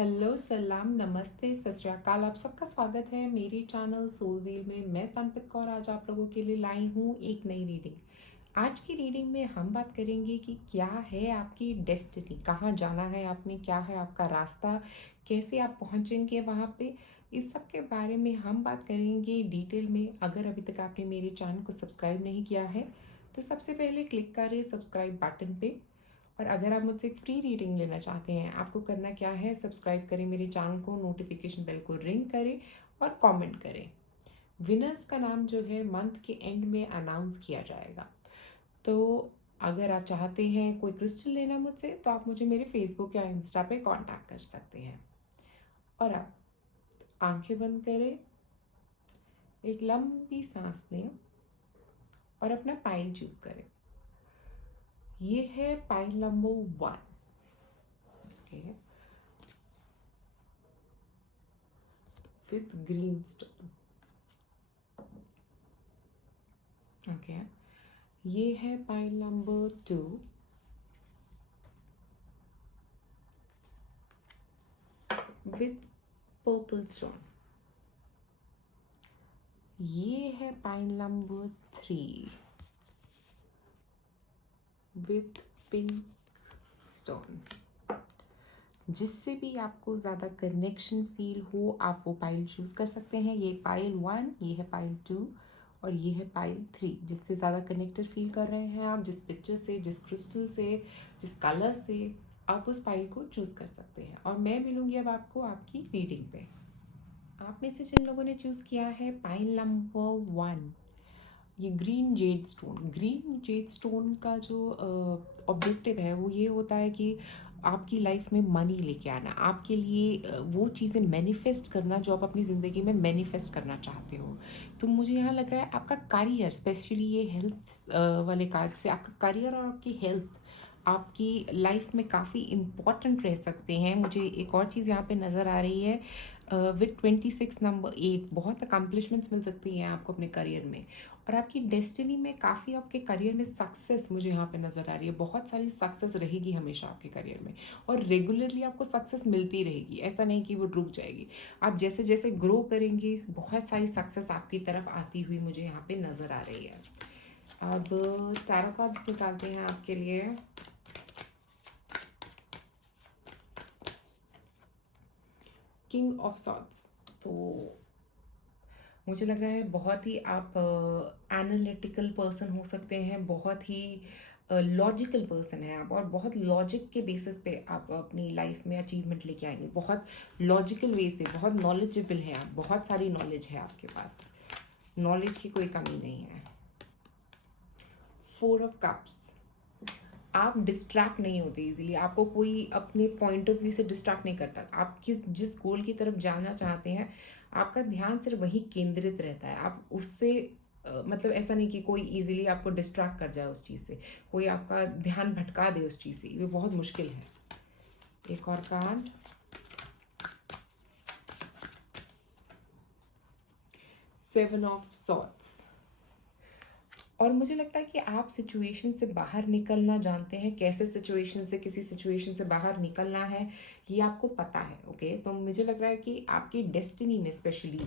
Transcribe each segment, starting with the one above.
Hello, सलाम, नमस्ते, सत श्री अकाल। आप सबका स्वागत है मेरे चैनल सोल व्हील में। मैं तनपित कौर आज आप लोगों के लिए लाई हूँ एक नई रीडिंग। आज की रीडिंग में हम बात करेंगे कि क्या है आपकी डेस्टिनी, कहाँ जाना है आपने, क्या है आपका रास्ता, कैसे आप पहुँचेंगे वहाँ पे। इस सब के बारे में हम बात करेंगे डिटेल में। अगर अभी तक आपने मेरे चैनल को सब्सक्राइब नहीं किया है तो सबसे पहले क्लिक करें सब्सक्राइब बटन पे। और अगर आप मुझसे फ्री रीडिंग लेना चाहते हैं, आपको करना क्या है, सब्सक्राइब करें मेरे चैनल को, नोटिफिकेशन बेल को रिंग करें और कमेंट करें। विनर्स का नाम जो है मंथ के एंड में अनाउंस किया जाएगा। तो अगर आप चाहते हैं कोई क्रिस्टल लेना मुझसे तो आप मुझे मेरे फेसबुक या इंस्टा पे कांटेक्ट कर सकते हैं। और आप आंखें बंद करें, एक लंबी सांस लें और अपना पाइल चूज करें। ये है pile number 1। Okay, with green stone. Okay, ये है pile number 2 with purple stone. ये है pile number 3 with pink stone. जिससे भी आपको ज़्यादा कनेक्शन फील हो आप वो पाइल चूज कर सकते हैं। ये पाइल 1, ये है पाइल 2 और ये है पाइल 3। जिससे ज़्यादा कनेक्टेड फील कर रहे हैं आप, जिस पिक्चर से, जिस क्रिस्टल से, जिस कलर से, आप उस पाइल को चूज कर सकते हैं। और मैं मिलूंगी अब आपको आपकी रीडिंग पे। आप में से जिन लोगों ने चूज किया है पाइल नंबर 1, ये ग्रीन जेड स्टोन का जो ऑब्जेक्टिव है वो ये होता है कि आपकी लाइफ में मनी लेके आना, आपके लिए वो चीज़ें मैनिफेस्ट करना जो आप अपनी ज़िंदगी में मैनिफेस्ट करना चाहते हो। तो मुझे यहाँ लग रहा है आपका करियर, स्पेशली ये हेल्थ वाले कार्ड से, आपका करियर और आपकी हेल्थ आपकी लाइफ में काफ़ी इम्पॉर्टेंट रह सकते हैं। मुझे एक और चीज़ यहाँ पे नज़र आ रही है, विथ 26 नंबर 8 बहुत अकम्पलिशमेंट्स मिल सकती हैं आपको अपने करियर में। और आपकी डेस्टिनी में काफ़ी आपके करियर में सक्सेस मुझे यहाँ पे नज़र आ रही है। बहुत सारी सक्सेस रहेगी हमेशा आपके करियर में और रेगुलरली आपको सक्सेस मिलती रहेगी। ऐसा नहीं कि वो रुक जाएगी। आप जैसे जैसे ग्रो करेंगे बहुत सारी सक्सेस आपकी तरफ आती हुई मुझे यहाँ पे नज़र आ रही है। अब टैरो कार्ड्स निकालते हैं आपके लिए। King of swords. तो मुझे लग रहा है बहुत ही आप एनालिटिकल पर्सन हो सकते हैं, बहुत ही लॉजिकल पर्सन है आप, और बहुत लॉजिक के बेसिस पे आप अपनी लाइफ में अचीवमेंट लेके आएंगे। बहुत लॉजिकल वे से, बहुत नॉलेजेबल है आप, बहुत सारी नॉलेज है आपके पास, नॉलेज की कोई कमी नहीं है। 4 ऑफ कप्स। आप डिस्ट्रैक्ट नहीं होते इजीली, आपको कोई अपने पॉइंट ऑफ व्यू से डिस्ट्रैक्ट नहीं करता। आप जिस गोल की तरफ जाना चाहते हैं आपका ध्यान सिर्फ वही केंद्रित रहता है। आप उससे मतलब ऐसा नहीं कि कोई इजीली आपको डिस्ट्रैक्ट कर जाए उस चीज़ से, कोई आपका ध्यान भटका दे उस चीज़ से, ये बहुत मुश्किल है। एक और कार्ड, 7 ऑफ सॉर्ड्स। और मुझे लगता है कि आप सिचुएशन से बाहर निकलना जानते हैं, कैसे सिचुएशन से, किसी सिचुएशन से बाहर निकलना है ये आपको पता है। ओके, तो मुझे लग रहा है कि आपकी डेस्टिनी में स्पेशली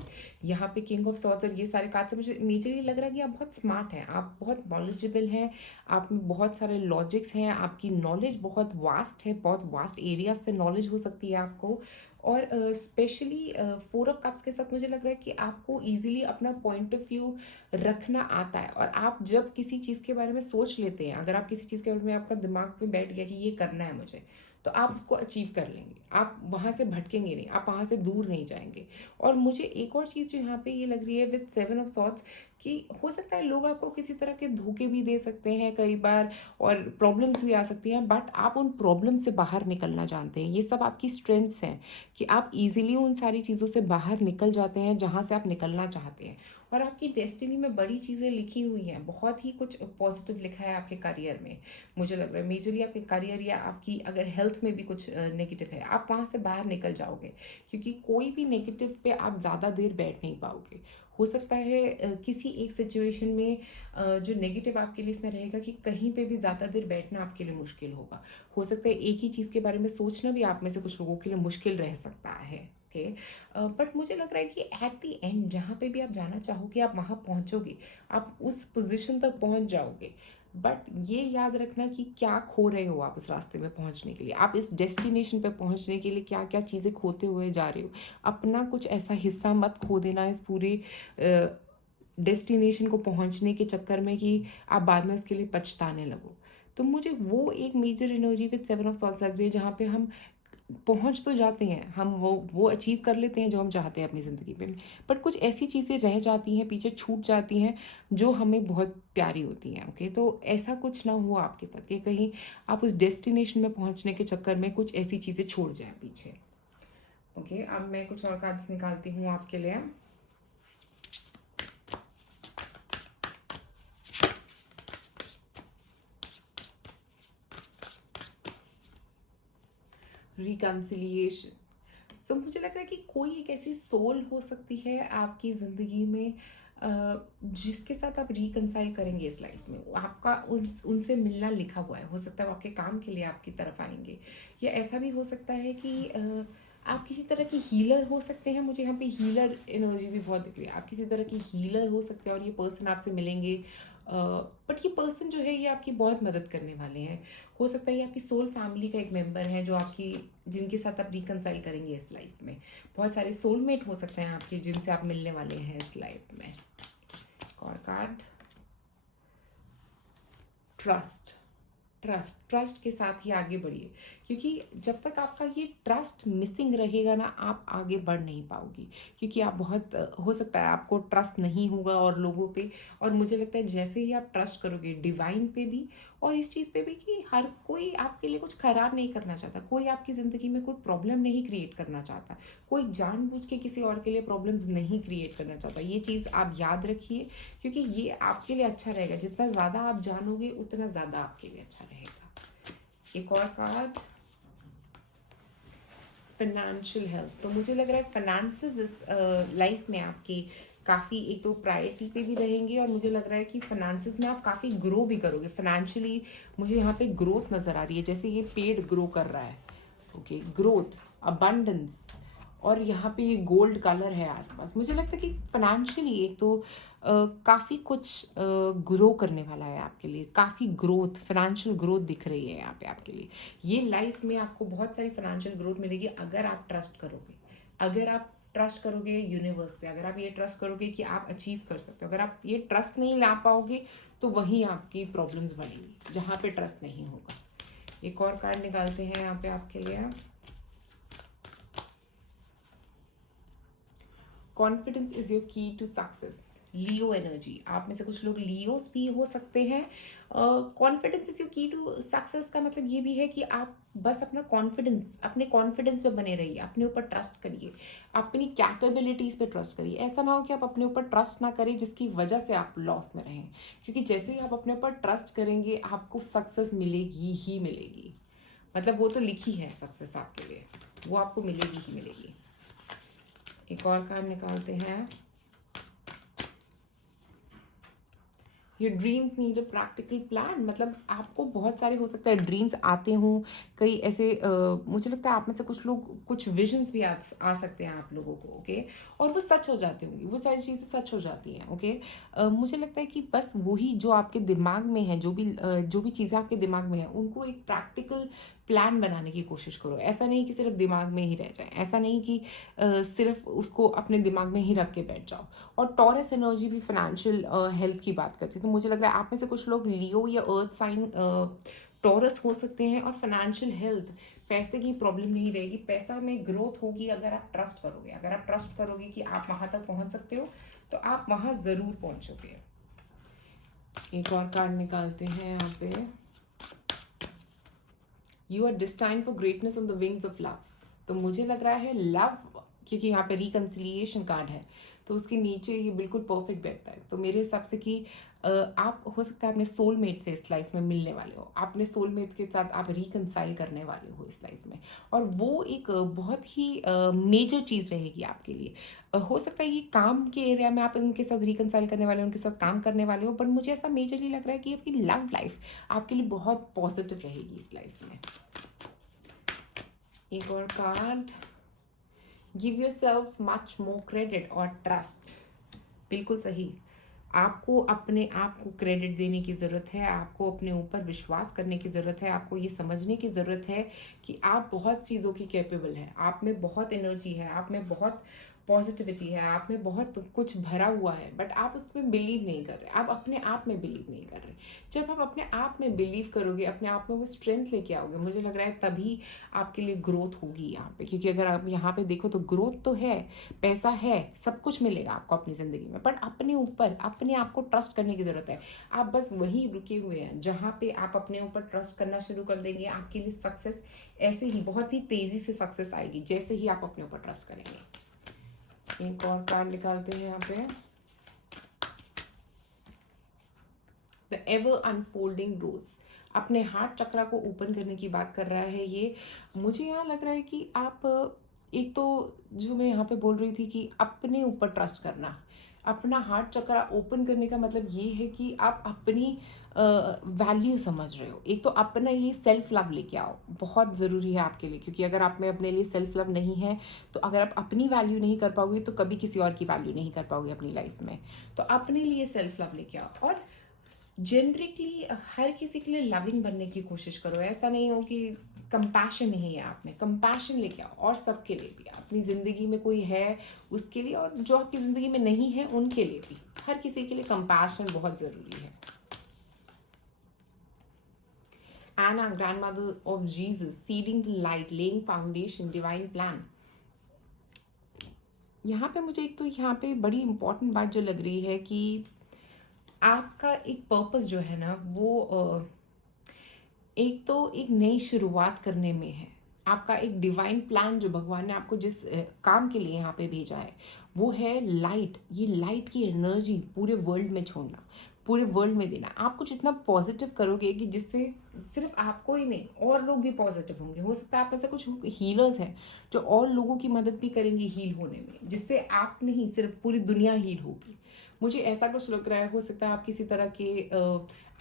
यहाँ पे किंग ऑफ सॉर्ड्स और ये सारे कार्ड से मुझे मेजरली लग रहा है कि आप बहुत स्मार्ट हैं, आप बहुत नॉलेजेबल हैं, आप में बहुत सारे लॉजिक्स हैं, आपकी नॉलेज बहुत वास्ट है, बहुत वास्ट एरिया से नॉलेज हो सकती है आपको। और स्पेशली 4 ऑफ कप्स के साथ मुझे लग रहा है कि आपको इजीली अपना पॉइंट ऑफ व्यू रखना आता है। और आप जब किसी चीज़ के बारे में सोच लेते हैं, अगर आप किसी चीज़ के बारे में आपका दिमाग में बैठ गया कि ये करना है मुझे, तो आप उसको अचीव कर लेंगे। आप वहाँ से भटकेंगे नहीं, आप वहाँ से दूर नहीं जाएंगे। और मुझे एक और चीज़ जो यहाँ पे ये लग रही है विद 7 ऑफ सॉर्ड्स, कि हो सकता है लोग आपको किसी तरह के धोखे भी दे सकते हैं कई बार, और प्रॉब्लम्स भी आ सकती हैं, बट आप उन प्रॉब्लम से बाहर निकलना जानते हैं। ये सब आपकी स्ट्रेंथ्स हैं कि आप इजीली उन सारी चीज़ों से बाहर निकल जाते हैं जहाँ से आप निकलना चाहते हैं। और आपकी डेस्टिनी में बड़ी चीज़ें लिखी हुई हैं, बहुत ही कुछ पॉजिटिव लिखा है आपके करियर में। मुझे लग रहा है मेजरली आपके करियर या आपकी अगर हेल्थ में भी कुछ नेगेटिव है, आप वहाँ से बाहर निकल जाओगे, क्योंकि कोई भी नेगेटिव पे आप ज़्यादा देर बैठ नहीं पाओगे। हो सकता है किसी एक सिचुएशन में जो नेगेटिव आपके लिए इसमें रहेगा कि कहीं पे भी ज़्यादा देर बैठना आपके लिए मुश्किल होगा। हो सकता है एक ही चीज़ के बारे में सोचना भी आप में से कुछ लोगों के लिए मुश्किल रह सकता है। ओके, बट मुझे लग रहा है कि एट द एंड जहाँ पे भी आप जाना चाहोगे आप वहाँ पहुँचोगे, आप उस पोजीशन तक पहुँच जाओगे। बट ये याद रखना कि क्या खो रहे हो आप उस रास्ते में पहुंचने के लिए, आप इस डेस्टिनेशन पे पहुंचने के लिए क्या क्या चीज़ें खोते हुए जा रहे हो। अपना कुछ ऐसा हिस्सा मत खो देना इस पूरे डेस्टिनेशन को पहुंचने के चक्कर में कि आप बाद में उसके लिए पछताने लगो। तो मुझे वो एक major energy with seven of swords लग रही है जहाँ पे हम पहुंच तो जाते हैं, हम वो अचीव कर लेते हैं जो हम चाहते हैं अपनी ज़िंदगी में, बट कुछ ऐसी चीज़ें रह जाती हैं, पीछे छूट जाती हैं जो हमें बहुत प्यारी होती हैं। ओके, तो ऐसा कुछ ना हो आपके साथ कि कहीं आप उस डेस्टिनेशन में पहुंचने के चक्कर में कुछ ऐसी चीज़ें छोड़ जाएं पीछे। ओके, अब मैं कुछ और कार्ड्स निकालती हूँ आपके लिए। रिकन्सिलिएशन। सो मुझे लग रहा है कि कोई एक ऐसी सोल हो सकती है आपकी ज़िंदगी में जिसके साथ आप रिकन्साइल करेंगे इस लाइफ में। आपका उनसे मिलना लिखा हुआ है। हो सकता है वो आपके काम के लिए आपकी तरफ आएंगे, या ऐसा भी हो सकता है कि आप किसी तरह की हीलर हो सकते हैं। मुझे यहाँ पे हीलर एनर्जी भी बहुत दिख रही है। आप किसी तरह की हीलर हो सकते हैं और ये पर्सन आपसे मिलेंगे, बट ये पर्सन जो है ये आपकी बहुत मदद करने वाले हैं। हो सकता है ये आपकी सोल फैमिली का एक मेंबर है जो आपकी, जिनके साथ आप रिकन्साइल करेंगे इस लाइफ में। बहुत सारे सोलमेट हो सकते हैं आपके जिनसे आप मिलने वाले हैं इस लाइफ में। और कार्ड ट्रस्ट। ट्रस्ट के साथ ही आगे बढ़िए, क्योंकि जब तक आपका ये ट्रस्ट मिसिंग रहेगा ना आप आगे बढ़ नहीं पाओगी। क्योंकि आप बहुत हो सकता है आपको ट्रस्ट नहीं होगा और लोगों पे, और मुझे लगता है जैसे ही आप ट्रस्ट करोगे डिवाइन पे भी और इस चीज़ पे भी कि हर कोई आपके लिए कुछ खराब नहीं करना चाहता, कोई आपकी ज़िंदगी में कोई प्रॉब्लम नहीं क्रिएट करना चाहता, कोई जानबूझ के किसी और के लिए प्रॉब्लम्स नहीं क्रिएट करना चाहता। ये चीज़ आप याद रखिए, क्योंकि ये आपके लिए अच्छा रहेगा। जितना ज़्यादा आप जानोगे उतना ज़्यादा आपके लिए अच्छा रहेगा। एक और कार्ड, फाइनेंशियल हेल्थ। तो मुझे लग रहा है फाइनेंसेस इस लाइफ में आपकी काफ़ी एक तो प्रायोरिटी पे भी रहेंगे, और मुझे लग रहा है कि फाइनेंसेस में आप काफ़ी ग्रो भी करोगे फाइनेंशियली। मुझे यहाँ पे ग्रोथ नज़र आ रही है, जैसे ये पेड़ ग्रो कर रहा है। ओके, ग्रोथ, अबंडेंस, और यहाँ पे ये गोल्ड कलर है आसपास। मुझे लगता है कि फाइनेंशियली एक तो काफ़ी कुछ ग्रो करने वाला है आपके लिए। काफ़ी ग्रोथ, फाइनेंशियल ग्रोथ दिख रही है यहाँ पे आपके लिए। ये लाइफ में आपको बहुत सारी फाइनेंशियल ग्रोथ मिलेगी अगर आप ट्रस्ट करोगे। अगर आप ट्रस्ट करोगे यूनिवर्स पे, अगर आप ये ट्रस्ट करोगे कि आप अचीव कर सकते हो। अगर आप ये ट्रस्ट नहीं ला पाओगे तो वहीं आपकी प्रॉब्लम्स बढ़ेंगी, जहाँ पे ट्रस्ट नहीं होगा। एक और कार्ड निकालते हैं यहाँ पे आपके लिए। कॉन्फिडेंस इज योर की टू सक्सेस। लियो एनर्जी, आप में से कुछ लोग लियोस भी हो सकते हैं। कॉन्फिडेंस इज योर की टू सक्सेस का मतलब ये भी है कि आप बस अपना कॉन्फिडेंस, अपने कॉन्फिडेंस पे बने रहिए, अपने ऊपर ट्रस्ट करिए, अपनी कैपेबिलिटीज पे ट्रस्ट करिए। ऐसा ना हो कि आप अपने ऊपर ट्रस्ट ना करें जिसकी वजह से आप लॉस में रहें, क्योंकि जैसे ही आप अपने ऊपर ट्रस्ट करेंगे आपको सक्सेस मिलेगी ही मिलेगी। मतलब वो तो लिखी है सक्सेस आपके लिए, वो आपको मिलेगी ही मिलेगी। एक और कार्ड निकालते हैं। Your dreams need a practical plan. मतलब आपको बहुत सारे हो सकता है ड्रीम्स आते हों, कई ऐसे मुझे लगता है आप में से कुछ लोग, कुछ विजन्स भी आ सकते हैं आप लोगों को। ओके, और वो सच हो जाते होंगे, वो सारी चीज़ें सच हो जाती हैं। ओके, मुझे लगता है कि बस वही जो आपके दिमाग में है, जो भी चीज़ें आपके दिमाग में है उनको एक प्रैक्टिकल प्लान बनाने की कोशिश करो। ऐसा नहीं कि सिर्फ दिमाग में ही रह जाए, ऐसा नहीं कि सिर्फ उसको अपने दिमाग में ही रख के बैठ जाओ। और टॉरस एनर्जी भी फाइनेंशियल हेल्थ की बात करती है, तो मुझे लग रहा है आप में से कुछ लोग लियो या अर्थ साइन टॉरस हो सकते हैं। और फाइनेंशियल हेल्थ, पैसे की प्रॉब्लम नहीं रहेगी, पैसा में ग्रोथ होगी अगर आप ट्रस्ट करोगे। अगर आप ट्रस्ट करोगे कि आप वहां तक पहुंच सकते हो तो आप वहां जरूर पहुंचोगे। एक और कार्ड निकालते हैं यहाँ पे। You are destined for greatness on the wings of love. तो मुझे लग रहा है लव, क्योंकि यहाँ पे रिकन्सिलिएशन कार्ड है तो उसके नीचे ये बिल्कुल परफेक्ट बैठता है। तो मेरे हिसाब से कि आप हो सकता है अपने सोलमेट से इस लाइफ में मिलने वाले हो, अपने सोलमेट के साथ आप रिकंसाइल करने वाले हो इस लाइफ में, और वो एक बहुत ही मेजर चीज़ रहेगी आपके लिए। हो सकता है ये काम के एरिया में आप उनके साथ रिकंसाइल करने वाले हो, उनके साथ काम करने वाले हो, बट मुझे ऐसा मेजरली लग रहा है कि आपकी लव लाइफ आपके लिए बहुत पॉजिटिव रहेगी इस लाइफ में। एक और card, give yourself much more credit और ट्रस्ट। बिल्कुल सही, आपको अपने आप को क्रेडिट देने की ज़रूरत है, आपको अपने ऊपर विश्वास करने की ज़रूरत है, आपको ये समझने की ज़रूरत है कि आप बहुत चीज़ों की कैपेबल हैं, आप में बहुत एनर्जी है, आप में बहुत पॉजिटिविटी है, आप में बहुत कुछ भरा हुआ है, बट आप उसमें बिलीव नहीं कर रहे, आप अपने आप में बिलीव नहीं कर रहे। जब आप अपने आप में बिलीव करोगे, अपने आप में वो स्ट्रेंथ लेके आओगे, मुझे लग रहा है तभी आपके लिए ग्रोथ होगी यहाँ पे। क्योंकि अगर आप यहाँ पे देखो तो ग्रोथ तो है, पैसा है, सब कुछ मिलेगा आपको अपनी ज़िंदगी में, बट अपने ऊपर अपने आप को ट्रस्ट करने की ज़रूरत है। आप बस वहीं रुके हुए हैं जहाँ पे आप अपने ऊपर ट्रस्ट करना शुरू कर देंगे, आपके लिए सक्सेस ऐसे ही बहुत ही तेज़ी से सक्सेस आएगी जैसे ही आप अपने ऊपर ट्रस्ट करेंगे। एक और कार्ड निकालते हैं यहाँ पे, द एवर अनफोल्डिंग रोज। अपने हार्ट चक्रा को ओपन करने की बात कर रहा है ये। मुझे यहाँ लग रहा है कि आप एक तो जो मैं यहाँ पे बोल रही थी कि अपने ऊपर ट्रस्ट करना, अपना हार्ट चक्रा ओपन करने का मतलब ये है कि आप अपनी वैल्यू समझ रहे हो। एक तो अपने लिए सेल्फ लव लेके आओ, बहुत ज़रूरी है आपके लिए, क्योंकि अगर आप में अपने लिए सेल्फ लव नहीं है तो अगर आप अपनी वैल्यू नहीं कर पाओगे तो कभी किसी और की वैल्यू नहीं कर पाओगे अपनी लाइफ में। तो अपने लिए सेल्फ लव लेके आओ, और जनरिकली हर किसी के लिए लविंग बनने की कोशिश करो। ऐसा नहीं हो कि कंपैशन नहीं है आप में, कंपैशन लेके आओ, और सबके लिए भी, अपनी ज़िंदगी में कोई है उसके लिए, और जो आपकी ज़िंदगी में नहीं है उनके लिए भी, हर किसी के लिए कंपैशन बहुत ज़रूरी है। Anna, grandmother of Jesus, seeding the light, laying foundation, divine plan. यहाँ पे मुझे एक तो यहाँ पे बड़ी इंपॉर्टेंट बात जो लग रही है कि आपका एक पर्पस जो है ना वो एक तो एक नई शुरुआत करने में है। आपका एक डिवाइन प्लान जो भगवान ने आपको जिस काम के लिए यहाँ पे भेजा है वो है लाइट। ये लाइट की एनर्जी पूरे वर्ल्ड में छोड़ना, पूरे वर्ल्ड में देना। आप कुछ इतना पॉजिटिव करोगे कि जिससे सिर्फ आपको ही नहीं और लोग भी पॉजिटिव होंगे। हो सकता है आप ऐसे कुछ हीलर्स हैं जो और लोगों की मदद भी करेंगे हील होने में, जिससे आप नहीं सिर्फ पूरी दुनिया हील होगी। मुझे ऐसा कुछ लग रहा है। हो सकता है आप किसी तरह के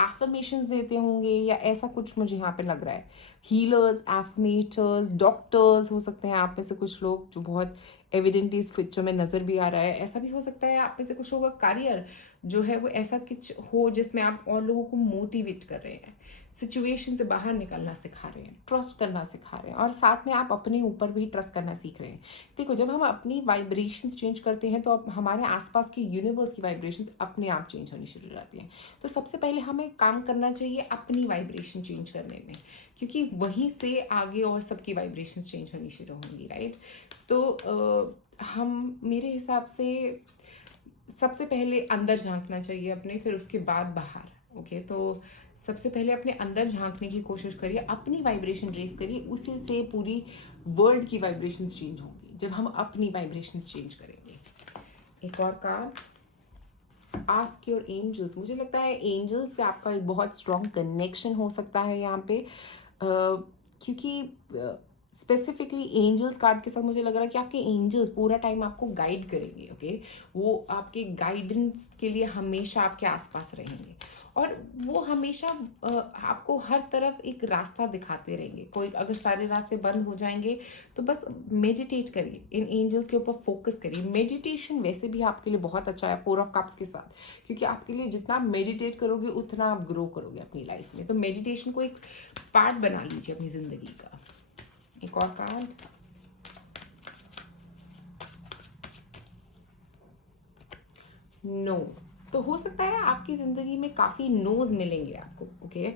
एफर्मेशंस देते होंगे या ऐसा कुछ मुझे यहाँ पे लग रहा है। हीलर्स, एफर्मेटर्स, डॉक्टर्स हो सकते हैं आप में से कुछ लोग, जो बहुत एविडेंटली इस पिक्चर में नजर भी आ रहा है। ऐसा भी हो सकता है आप में से कुछ लोगों का करियर जो है वो ऐसा कुछ हो जिसमें आप और लोगों को मोटिवेट कर रहे हैं, सिचुएशन से बाहर निकलना सिखा रहे हैं, ट्रस्ट करना सिखा रहे हैं, और साथ में आप अपने ऊपर भी ट्रस्ट करना सीख रहे हैं। देखो, जब हम अपनी वाइब्रेशंस चेंज करते हैं तो अब हमारे आसपास के यूनिवर्स की वाइब्रेशंस अपने आप चेंज होनी शुरू हो जाती हैं। तो सबसे पहले हमें काम करना चाहिए अपनी वाइब्रेशन चेंज करने में, क्योंकि वहीं से आगे और सबकी वाइब्रेशंस चेंज होनी शुरू होंगी, राइट। तो हम मेरे हिसाब से सबसे पहले अंदर झांकना चाहिए अपने, फिर उसके बाद बाहर। ओके, तो सबसे पहले अपने अंदर झांकने की कोशिश करिए, अपनी वाइब्रेशन रेज करिए, उसी से पूरी वर्ल्ड की वाइब्रेशंस चेंज होंगी जब हम अपनी वाइब्रेशंस चेंज करेंगे। एक और कार्ड, आस्क योर एंजल्स। मुझे लगता है एंजल्स से आपका एक बहुत स्ट्रॉन्ग कनेक्शन हो सकता है यहाँ पे, क्योंकि स्पेसिफिकली एंजल्स कार्ड के साथ मुझे लग रहा है कि आपके एंजल्स पूरा टाइम आपको गाइड करेंगे। ओके, वो आपके गाइडेंस के लिए हमेशा आपके आसपास रहेंगे, और वो हमेशा आपको हर तरफ एक रास्ता दिखाते रहेंगे। कोई अगर सारे रास्ते बंद हो जाएंगे तो बस मेडिटेट करिए, इन एंजल्स के ऊपर फोकस करिए। मेडिटेशन वैसे भी आपके लिए बहुत अच्छा है 4 ऑफ कप्स के साथ, क्योंकि आपके लिए जितना मेडिटेट करोगे उतना आप ग्रो करोगे अपनी लाइफ में। तो मेडिटेशन को एक पार्ट बना लीजिए अपनी जिंदगी का। एक और कार्ड, नो। तो हो सकता है आपकी जिंदगी में काफी नोज मिलेंगे आपको। ओके,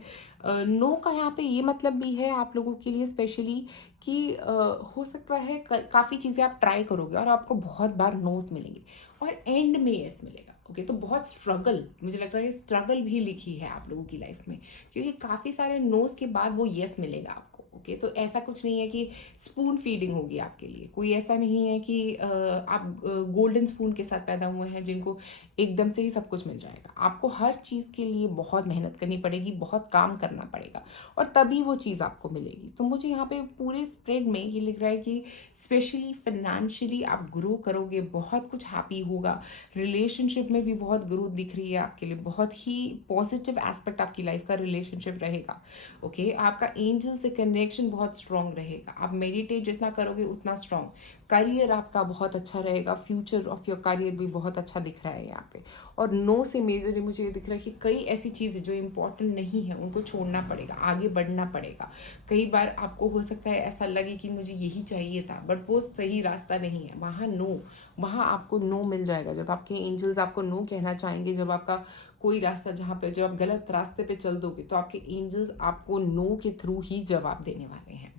नो का यहाँ पे ये मतलब भी है आप लोगों के लिए स्पेशली कि हो सकता है काफी चीजें आप ट्राई करोगे और आपको बहुत बार नोज मिलेंगे और एंड में यस मिलेगा। ओके, तो बहुत स्ट्रगल, मुझे लग रहा है स्ट्रगल भी लिखी है आप लोगों की लाइफ में, क्योंकि काफी सारे नोज के बाद वो यस मिलेगा आपको। ओके, तो ऐसा कुछ नहीं है कि स्पून फीडिंग होगी आपके लिए, कोई ऐसा नहीं है कि आप गोल्डन स्पून के साथ पैदा हुए हैं जिनको एकदम से ही सब कुछ मिल जाएगा। आपको हर चीज़ के लिए बहुत मेहनत करनी पड़ेगी, बहुत काम करना पड़ेगा और तभी वो चीज़ आपको मिलेगी। तो मुझे यहाँ पे पूरे स्प्रेड में ये लिख रहा है कि स्पेशली फाइनेंशियली आप ग्रो करोगे, बहुत कुछ हैप्पी होगा, रिलेशनशिप में भी बहुत ग्रोथ दिख रही है आपके लिए, बहुत ही पॉजिटिव एस्पेक्ट आपकी लाइफ का रिलेशनशिप रहेगा। ओके, आपका एंजल से कनेक्शन बहुत स्ट्रांग रहेगा, आप मेडिटेट जितना करोगे उतना स्ट्रांग, करियर आपका बहुत अच्छा रहेगा, फ्यूचर ऑफ योर करियर भी बहुत अच्छा दिख रहा है यहाँ पे। और नो से मेजरली मुझे ये दिख रहा है कि कई ऐसी चीज़ें जो इंपॉर्टेंट नहीं है उनको छोड़ना पड़ेगा, आगे बढ़ना पड़ेगा। कई बार आपको हो सकता है ऐसा लगे कि मुझे यही चाहिए था, बट वो सही रास्ता नहीं है, वहाँ नो, वहाँ आपको नो मिल जाएगा। जब आपके एंजल्स आपको नो कहना चाहेंगे, जब आपका कोई रास्ता जहाँ पे, जब आप गलत रास्ते पे चल दोगे, तो आपके एंजल्स आपको नो के थ्रू ही जवाब देने वाले हैं।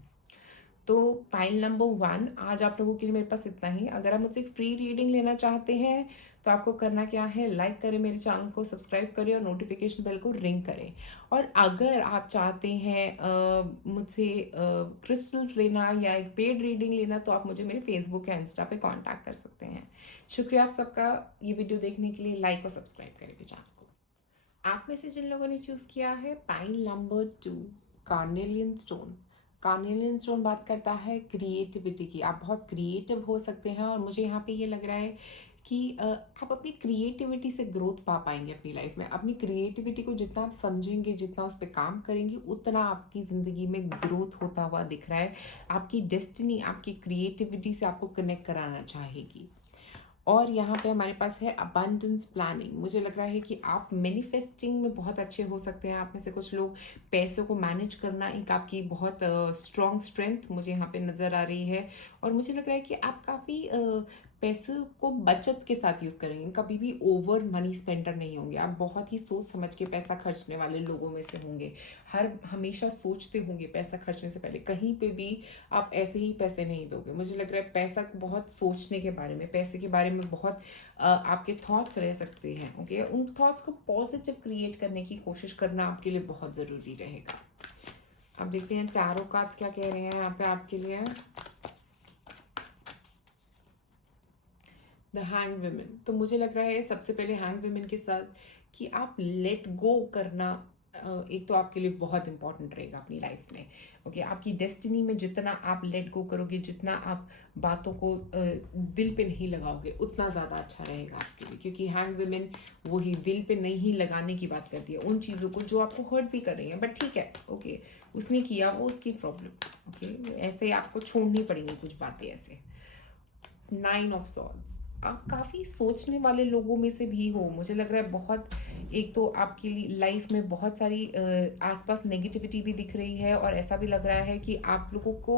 तो पाइल नंबर 1 आज आप लोगों के लिए मेरे पास इतना ही। अगर आप मुझसे फ्री रीडिंग लेना चाहते हैं तो आपको करना क्या है, लाइक करें मेरे चैनल को, सब्सक्राइब करें और नोटिफिकेशन बेल को रिंग करें। और अगर आप चाहते हैं मुझसे क्रिस्टल्स लेना या एक पेड रीडिंग लेना, तो आप मुझे मेरे फेसबुक या इंस्टा पे कांटेक्ट कर सकते हैं। शुक्रिया आप सबका ये वीडियो देखने के लिए। लाइक और सब्सक्राइब करें मेरे चैनल को। आप में से जिन लोगों ने चूज किया है pile number 2 carnelian stone, carnelian stone बात करता है क्रिएटिविटी की। आप बहुत क्रिएटिव हो सकते हैं और मुझे यहाँ पे ये लग रहा है कि आप अपनी क्रिएटिविटी से ग्रोथ पा पाएंगे अपनी लाइफ में। अपनी क्रिएटिविटी को जितना आप समझेंगे, जितना उस पर काम करेंगे, उतना आपकी ज़िंदगी में ग्रोथ होता हुआ दिख रहा है। आपकी डेस्टिनी आपकी क्रिएटिविटी से आपको कनेक्ट कराना चाहेगी। और यहाँ पे हमारे पास है अबंडेंस प्लानिंग। मुझे लग रहा है कि आप मैनिफेस्टिंग में बहुत अच्छे हो सकते हैं। आप में से कुछ लोग पैसों को मैनेज करना एक आपकी बहुत स्ट्रॉन्ग स्ट्रेंथ मुझे यहाँ पे नज़र आ रही है। और मुझे लग रहा है कि आप काफ़ी पैसों को बचत के साथ यूज़ करेंगे, कभी भी ओवर मनी स्पेंडर नहीं होंगे। आप बहुत ही सोच समझ के पैसा खर्चने वाले लोगों में से होंगे। हमेशा सोचते होंगे पैसा खर्चने से पहले, कहीं पे भी आप ऐसे ही पैसे नहीं दोगे। मुझे लग रहा है पैसा को बहुत सोचने के बारे में, पैसे के बारे में बहुत आपके थॉट्स रह सकते हैं। ओके, उन थॉट्स को पॉजिटिव क्रिएट करने की कोशिश करना आपके लिए बहुत ज़रूरी रहेगा। अब देखते हैं टैरो कार्ड्स क्या कह रहे हैं यहाँ पे आपके लिए। द हैंग वुमेन, तो मुझे लग रहा है सबसे पहले हैंग वुमेन के साथ कि आप लेट गो करना एक तो आपके लिए बहुत इंपॉर्टेंट रहेगा अपनी लाइफ में। ओके, आपकी डेस्टिनी में जितना आप लेट गो करोगे, जितना आप बातों को दिल पे नहीं लगाओगे, उतना ज़्यादा अच्छा रहेगा आपके लिए। क्योंकि हैंग वुमेन वही दिल पे नहीं लगाने की बात करती है, उन चीज़ों को जो आपको हर्ट भी कर रही है, बट ठीक है, ओके, उसने किया, वो उसकी प्रॉब्लम। ओके, ऐसे आपको छोड़नी पड़ेंगी कुछ बातें ऐसे। 9 ऑफ सॉर्ड्स, आप काफ़ी सोचने वाले लोगों में से भी हो। मुझे लग रहा है बहुत, एक तो आपकी लाइफ में बहुत सारी आसपास नेगेटिविटी भी दिख रही है और ऐसा भी लग रहा है कि आप लोगों को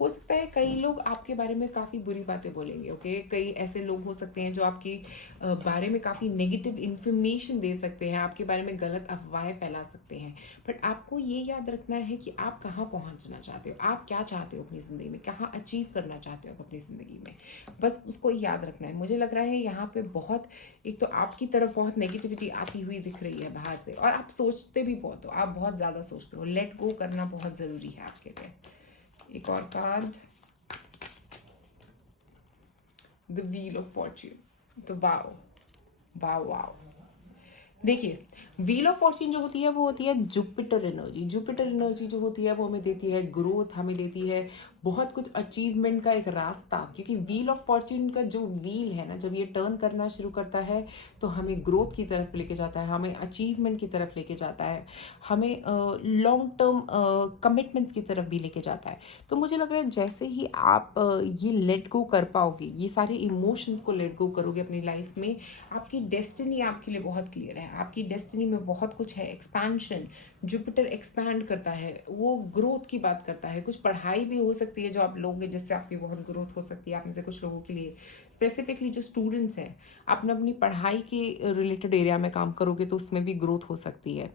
हो सकता है कई लोग आपके बारे में काफ़ी बुरी बातें बोलेंगे। ओके, कई ऐसे लोग हो सकते हैं जो आपके बारे में काफ़ी नेगेटिव इन्फॉर्मेशन दे सकते हैं, आपके बारे में गलत अफवाहें फैला सकते हैं। बट आपको ये याद रखना है कि आप कहाँ पहुँचना चाहते हो, आप क्या चाहते हो अपनी ज़िंदगी में, कहाँ अचीव करना चाहते हो अपनी ज़िंदगी में, बस उसको याद रखना है। मुझे लग रहा है यहाँ पे बहुत, एक तो आपकी तरफ बहुत नेगेटिविटी आती हुई दिख रही है बाहर से, और आप सोचते भी बहुत हो, आप बहुत ज़्यादा सोचते हो। लेट गो करना बहुत ज़रूरी है आपके लिए। एक और card, the wheel of Fortune. तो वाओ वाओ वाओ, देखिए व्हील ऑफ फॉर्च्यून जो होती है वो होती है जुपिटर एनर्जी। जुपिटर एनर्जी जो होती है वो हमें देती है ग्रोथ, हमें देती है बहुत कुछ अचीवमेंट का एक रास्ता। क्योंकि व्हील ऑफ फॉर्च्यून का जो व्हील है ना, जब ये टर्न करना शुरू करता है तो हमें ग्रोथ की तरफ लेके जाता है, हमें अचीवमेंट की तरफ लेके जाता है, हमें लॉन्ग टर्म कमिटमेंट्स की तरफ भी लेके जाता है। तो मुझे लग रहा है जैसे ही आप ये लेट गो कर पाओगे, ये सारे इमोशंस को लेट गो करोगे अपनी लाइफ में, आपकी डेस्टिनी आपके लिए बहुत क्लियर है। आपकी डेस्टिनी में बहुत कुछ है, एक्सपेंशन, जुपिटर एक्सपैंड करता है, वो ग्रोथ की बात करता है। कुछ पढ़ाई भी हो सकती है जो आप लोगे, जिससे आपकी बहुत ग्रोथ हो सकती है। आप में से कुछ लोगों के लिए स्पेसिफिकली जो स्टूडेंट्स हैं, आप अपनी पढ़ाई के रिलेटेड एरिया में काम करोगे तो उसमें भी ग्रोथ हो सकती है।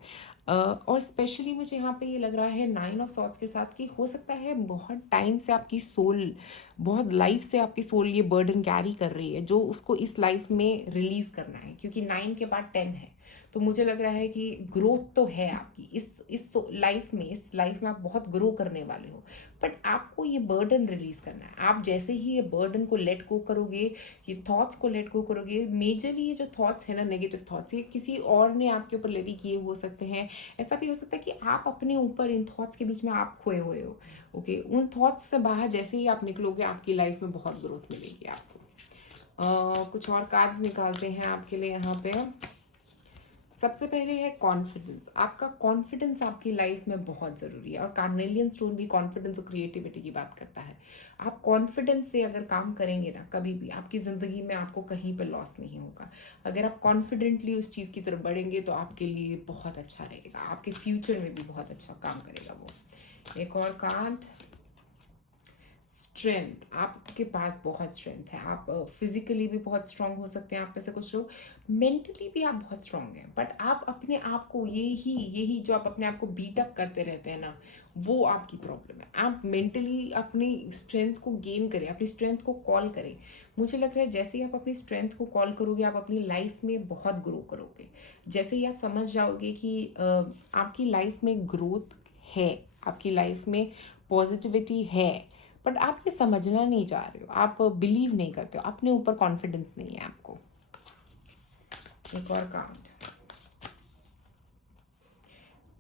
और स्पेशली मुझे यहाँ पे ये लग रहा है 9 ऑफ सॉर्ड्स के साथ कि हो सकता है बहुत टाइम से आपकी सोल, बहुत लाइफ से आपकी सोल ये बर्डन कैरी कर रही है, जो उसको इस लाइफ में रिलीज करना है। क्योंकि 9 के बाद 10 है, तो मुझे लग रहा है कि ग्रोथ तो है आपकी इस लाइफ में आप बहुत ग्रो करने वाले हो, बट आपको ये बर्डन रिलीज करना है। आप जैसे ही ये बर्डन को लेट गो करोगे, ये थॉट्स को लेट गो करोगे, मेजरली ये जो थॉट्स है ना, नेगेटिव थॉट्स, ये किसी और ने आपके ऊपर लेवी किए हो सकते हैं। ऐसा भी हो सकता है कि आप अपने ऊपर इन थॉट्स के बीच में आप खोए हुए हो। ओके, उन थॉट्स से बाहर जैसे ही आप निकलोगे, आपकी लाइफ में बहुत ग्रोथ मिलेगी आपको। कुछ और कार्ड्स निकालते हैं आपके लिए यहाँ पे। सबसे पहले है कॉन्फिडेंस। आपका कॉन्फिडेंस आपकी लाइफ में बहुत जरूरी है, और कार्नेलियन स्टोन भी कॉन्फिडेंस और क्रिएटिविटी की बात करता है। आप कॉन्फिडेंस से अगर काम करेंगे ना, कभी भी आपकी जिंदगी में आपको कहीं पर लॉस नहीं होगा। अगर आप कॉन्फिडेंटली उस चीज की तरफ बढ़ेंगे तो आपके लिए बहुत अच्छा रहेगा, आपके फ्यूचर में भी बहुत अच्छा काम करेगा वो। एक और कार्ड, स्ट्रेंथ। आपके पास बहुत स्ट्रेंथ है, आप फिजिकली भी बहुत स्ट्रांग हो सकते हैं, आप में से कुछ लोग मेंटली भी आप बहुत स्ट्रांग हैं, बट आप अपने आप को यही जो आप अपने आप को बीट अप करते रहते हैं ना, वो आपकी प्रॉब्लम है। आप मेंटली अपनी स्ट्रेंथ को गेन करें, अपनी स्ट्रेंथ को कॉल करें। मुझे लग रहा है जैसे ही आप अपनी स्ट्रेंथ को कॉल करोगे, आप अपनी लाइफ में बहुत ग्रो करोगे। जैसे ही आप समझ जाओगे कि आपकी लाइफ में ग्रोथ है, आपकी लाइफ में पॉजिटिविटी है, बट आप ये समझना नहीं चाह रहे हो, आप बिलीव नहीं करते हो, अपने ऊपर कॉन्फिडेंस नहीं है आपको। एक और कार्ड,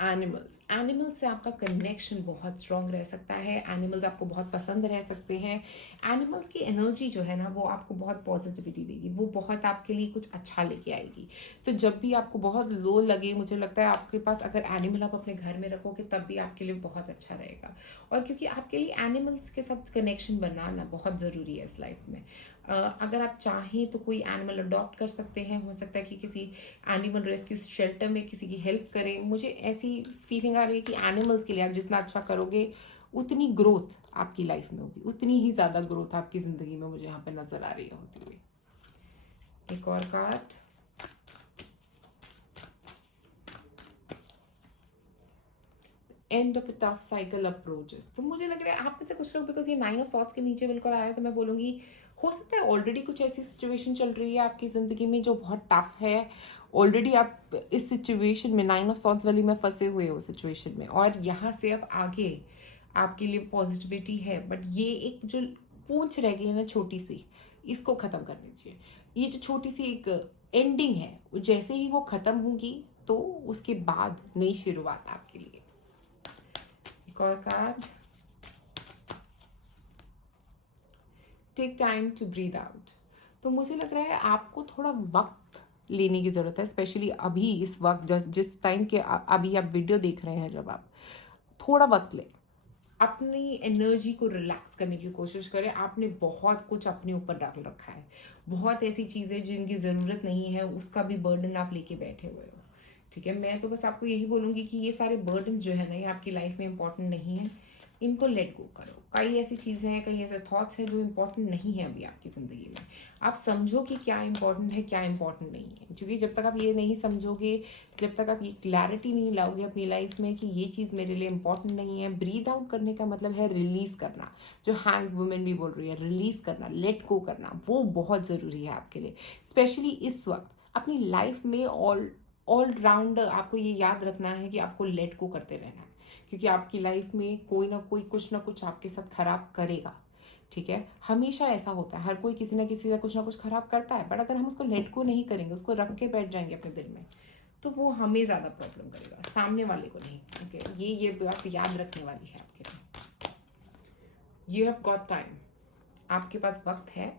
एनिमल्स। एनिमल्स से आपका कनेक्शन बहुत स्ट्रांग रह सकता है, एनिमल्स आपको बहुत पसंद रह सकते हैं। एनिमल्स की एनर्जी जो है ना, वो आपको बहुत पॉजिटिविटी देगी, वो बहुत आपके लिए कुछ अच्छा लेके आएगी। तो जब भी आपको बहुत लो लगे, मुझे लगता है आपके पास अगर एनिमल आप अपने घर में रखोगे, तब भी आपके लिए बहुत अच्छा रहेगा। और क्योंकि आपके लिए एनिमल्स के साथ कनेक्शन बनाना बहुत ज़रूरी है इस लाइफ में। अगर आप चाहें तो कोई एनिमल अडॉप्ट कर सकते हैं, हो सकता है कि किसी एनिमल रेस्क्यू शेल्टर में किसी की हेल्प करें। मुझे ऐसी फीलिंग आ रही है कि एनिमल्स के लिए आप जितना अच्छा करोगे, उतनी ग्रोथ आपकी लाइफ में होगी, उतनी ही ज़्यादा ग्रोथ आपकी ज़िंदगी में मुझे यहाँ पे नज़र आ रही है होती हुई। एक और card, end of a tough cycle approaches. तो मुझे लग रहा है आप में से कुछ लोग, बिकॉज ये 9 ऑफ सॉर्ड्स के नीचे बिल्कुल आया है, तो मैं बोलूँगी हो सकता है ऑलरेडी कुछ ऐसी सिचुएशन चल रही है आपकी ज़िंदगी में जो बहुत टफ है। ऑलरेडी आप इस सिचुएशन में 9 ऑफ सॉर्ड्स वाली में फंसे हुए हो सिचुएशन में, और यहाँ से अब आगे आपके लिए पॉजिटिविटी है, बट ये एक जो पूंछ रह गई है ना छोटी सी, इसको ख़त्म करनी चाहिए। ये जो छोटी सी एक एंडिंग है, जैसे ही वो ख़त्म होगी तो उसके बाद नई शुरुआत आपके लिए। एक और card, take time to breathe out. तो मुझे लग रहा है आपको थोड़ा वक्त लेने की ज़रूरत है, स्पेशली अभी इस वक्त जिस टाइम के अभी आप वीडियो देख रहे हैं, जब आप थोड़ा वक्त लें, अपनी एनर्जी को रिलैक्स करने की कोशिश करें। आपने बहुत कुछ अपने ऊपर डाल रखा है, बहुत ऐसी चीज़ें जिनकी ज़रूरत नहीं है, उसका भी बर्डन आप लेके बैठे हुए हो। ठीक है, मैं तो बस आपको यही बोलूँगी कि ये सारे बर्डन जो है ना, ये आपकी लाइफ में इंपॉर्टेंट नहीं है, इनको लेट गो करो। कई ऐसी चीज़ें हैं, कई ऐसे थॉट्स हैं जो इंपॉर्टेंट नहीं है अभी आपकी ज़िंदगी में। आप समझो कि क्या इंपॉर्टेंट है, क्या इंपॉर्टेंट नहीं है, क्योंकि जब तक आप ये नहीं समझोगे, जब तक आप ये क्लैरिटी नहीं लाओगे अपनी लाइफ में कि ये चीज़ मेरे लिए इंपॉर्टेंट नहीं है। ब्रीथ आउट करने का मतलब है रिलीज करना, जो हैंग वुमेन भी बोल रही है, रिलीज करना, लेट गो करना, वो बहुत ज़रूरी है आपके लिए, स्पेशली इस वक्त अपनी लाइफ में। ऑल राउंड आपको ये याद रखना है कि आपको लेट गो करते रहना है, क्योंकि आपकी लाइफ में कोई ना कोई कुछ ना कुछ आपके साथ खराब करेगा। ठीक है, हमेशा ऐसा होता है, हर कोई किसी ना किसी का कुछ ना कुछ खराब करता है, बट अगर हम उसको लेट गो नहीं करेंगे, उसको रख के बैठ जाएंगे अपने दिल में, तो वो हमें ज़्यादा प्रॉब्लम करेगा, सामने वाले को नहीं। ओके, ये बात याद रखने वाली है आपके लिए। यू हैव गॉट टाइम, आपके पास वक्त है,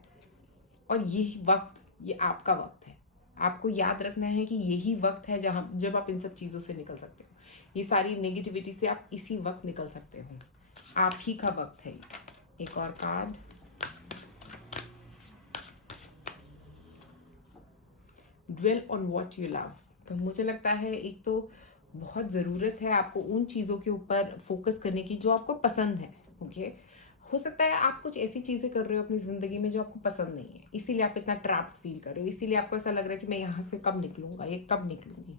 और यही वक्त, ये आपका वक्त है। आपको याद रखना है कि यही वक्त है जब आप इन सब चीज़ों से निकल सकते हो, ये सारी नेगेटिविटी से आप इसी वक्त निकल सकते हो, आप ही का वक्त है। एक और card, dwell on what you love. तो मुझे लगता है एक तो बहुत ज़रूरत है आपको उन चीज़ों के ऊपर फोकस करने की जो आपको पसंद है। ओके, हो सकता है आप कुछ ऐसी चीज़ें कर रहे हो अपनी ज़िंदगी में जो आपको पसंद नहीं है, इसीलिए आप इतना ट्रैप्ड फील कर रहे हो, इसीलिए आपको ऐसा लग रहा है कि मैं यहाँ से कब निकलूंगा, ये कब निकलूंगी,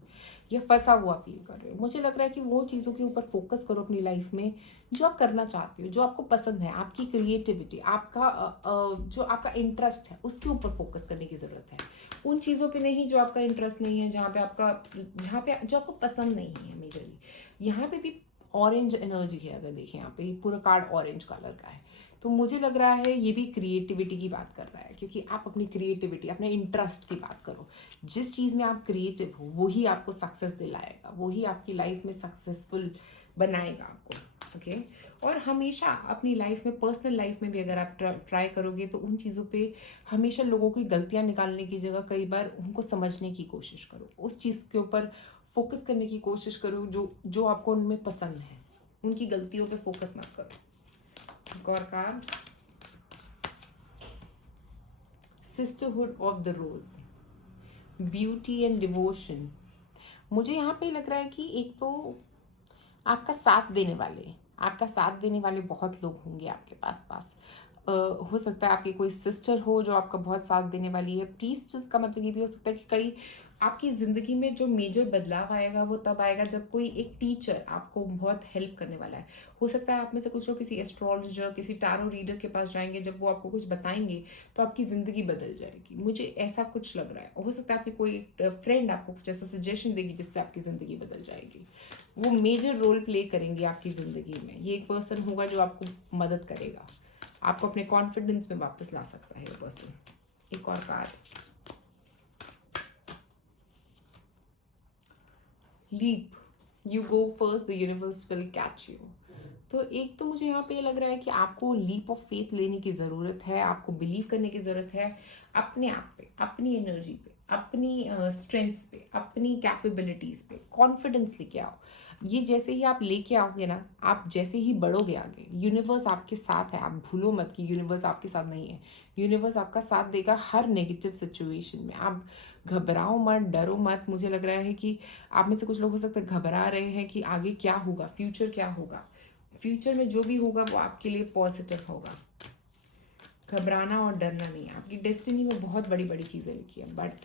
ये फंसा हुआ फील कर रहे हो। मुझे लग रहा है कि वो चीज़ों के ऊपर फोकस करो अपनी लाइफ में जो आप करना चाहते हो, जो आपको पसंद है, आपकी क्रिएटिविटी, आपका जो आपका इंटरेस्ट है, उसके ऊपर फोकस करने की ज़रूरत है। उन चीज़ों पे नहीं जो आपका इंटरेस्ट नहीं है, जहाँ पे जो आपको पसंद नहीं है मेजरली। यहाँ पे भी ऑरेंज एनर्जी है, अगर देखें यहाँ पे ये पूरा कार्ड ऑरेंज कलर का है, तो मुझे लग रहा है ये भी क्रिएटिविटी की बात कर रहा है, क्योंकि आप अपनी क्रिएटिविटी, अपने इंटरेस्ट की बात करो। जिस चीज़ में आप क्रिएटिव हो वही आपको सक्सेस दिलाएगा, वही आपकी लाइफ में सक्सेसफुल बनाएगा आपको। ओके और हमेशा अपनी लाइफ में, पर्सनल लाइफ में भी अगर आप ट्राई करोगे तो उन चीज़ों पे हमेशा लोगों की गलतियां निकालने की जगह कई बार उनको समझने की कोशिश करो, उस चीज़ के ऊपर फोकस करने की कोशिश करो जो जो आपको उनमें पसंद है, उनकी गलतियों पे फोकस मत करो। एक और card, sisterhood of the rose, beauty and devotion. मुझे यहाँ पे लग रहा है कि एक तो आपका साथ देने वाले, बहुत लोग होंगे आपके पास। हो सकता है आपकी कोई सिस्टर हो जो आपका बहुत साथ देने वाली है। प्रीस्टेस का मतलब ये भी हो सकता है कि कई आपकी जिंदगी में जो मेजर बदलाव आएगा वो तब आएगा जब कोई एक टीचर आपको बहुत हेल्प करने वाला है। हो सकता है आप में से कुछ लोग किसी एस्ट्रोलॉजर, किसी टैरो रीडर के पास जाएंगे, जब वो आपको कुछ बताएंगे तो आपकी जिंदगी बदल जाएगी। मुझे ऐसा कुछ लग रहा है। हो सकता है आपकी कोई फ्रेंड आपको कुछ ऐसा सजेशन देगी जिससे आपकी जिंदगी बदल जाएगी। वो मेजर रोल प्ले करेंगे आपकी जिंदगी में। ये एक पर्सन होगा जो आपको मदद करेगा, आपको अपने कॉन्फिडेंस में वापस ला सकता है ये पर्सन। एक और card, leap, you go first, the universe will catch you. तो एक तो मुझे यहाँ पे लग रहा है कि आपको लीप ऑफ फेथ लेने की ज़रूरत है, आपको बिलीव करने की ज़रूरत है अपने आप पे, अपनी एनर्जी पे, अपनी स्ट्रेंथ्स पे, अपनी कैपेबिलिटीज़ पे कॉन्फिडेंस लेके आओ। ये जैसे ही आप लेके आओगे ना, आप जैसे ही बढ़ोगे आगे, यूनिवर्स आपके साथ है। आप भूलो मत कि यूनिवर्स आपके साथ नहीं है। यूनिवर्स आपका साथ देगा हर नेगेटिव सिचुएशन में। आप घबराओ मत, डरो मत। मुझे लग रहा है कि आप में से कुछ लोग हो सकते हैं घबरा रहे हैं कि आगे क्या होगा, फ्यूचर क्या होगा। फ्यूचर में जो भी होगा वो आपके लिए पॉजिटिव होगा। घबराना और डरना नहीं। आपकी डेस्टिनी में बहुत बड़ी बड़ी चीज़ें लिखी है, बट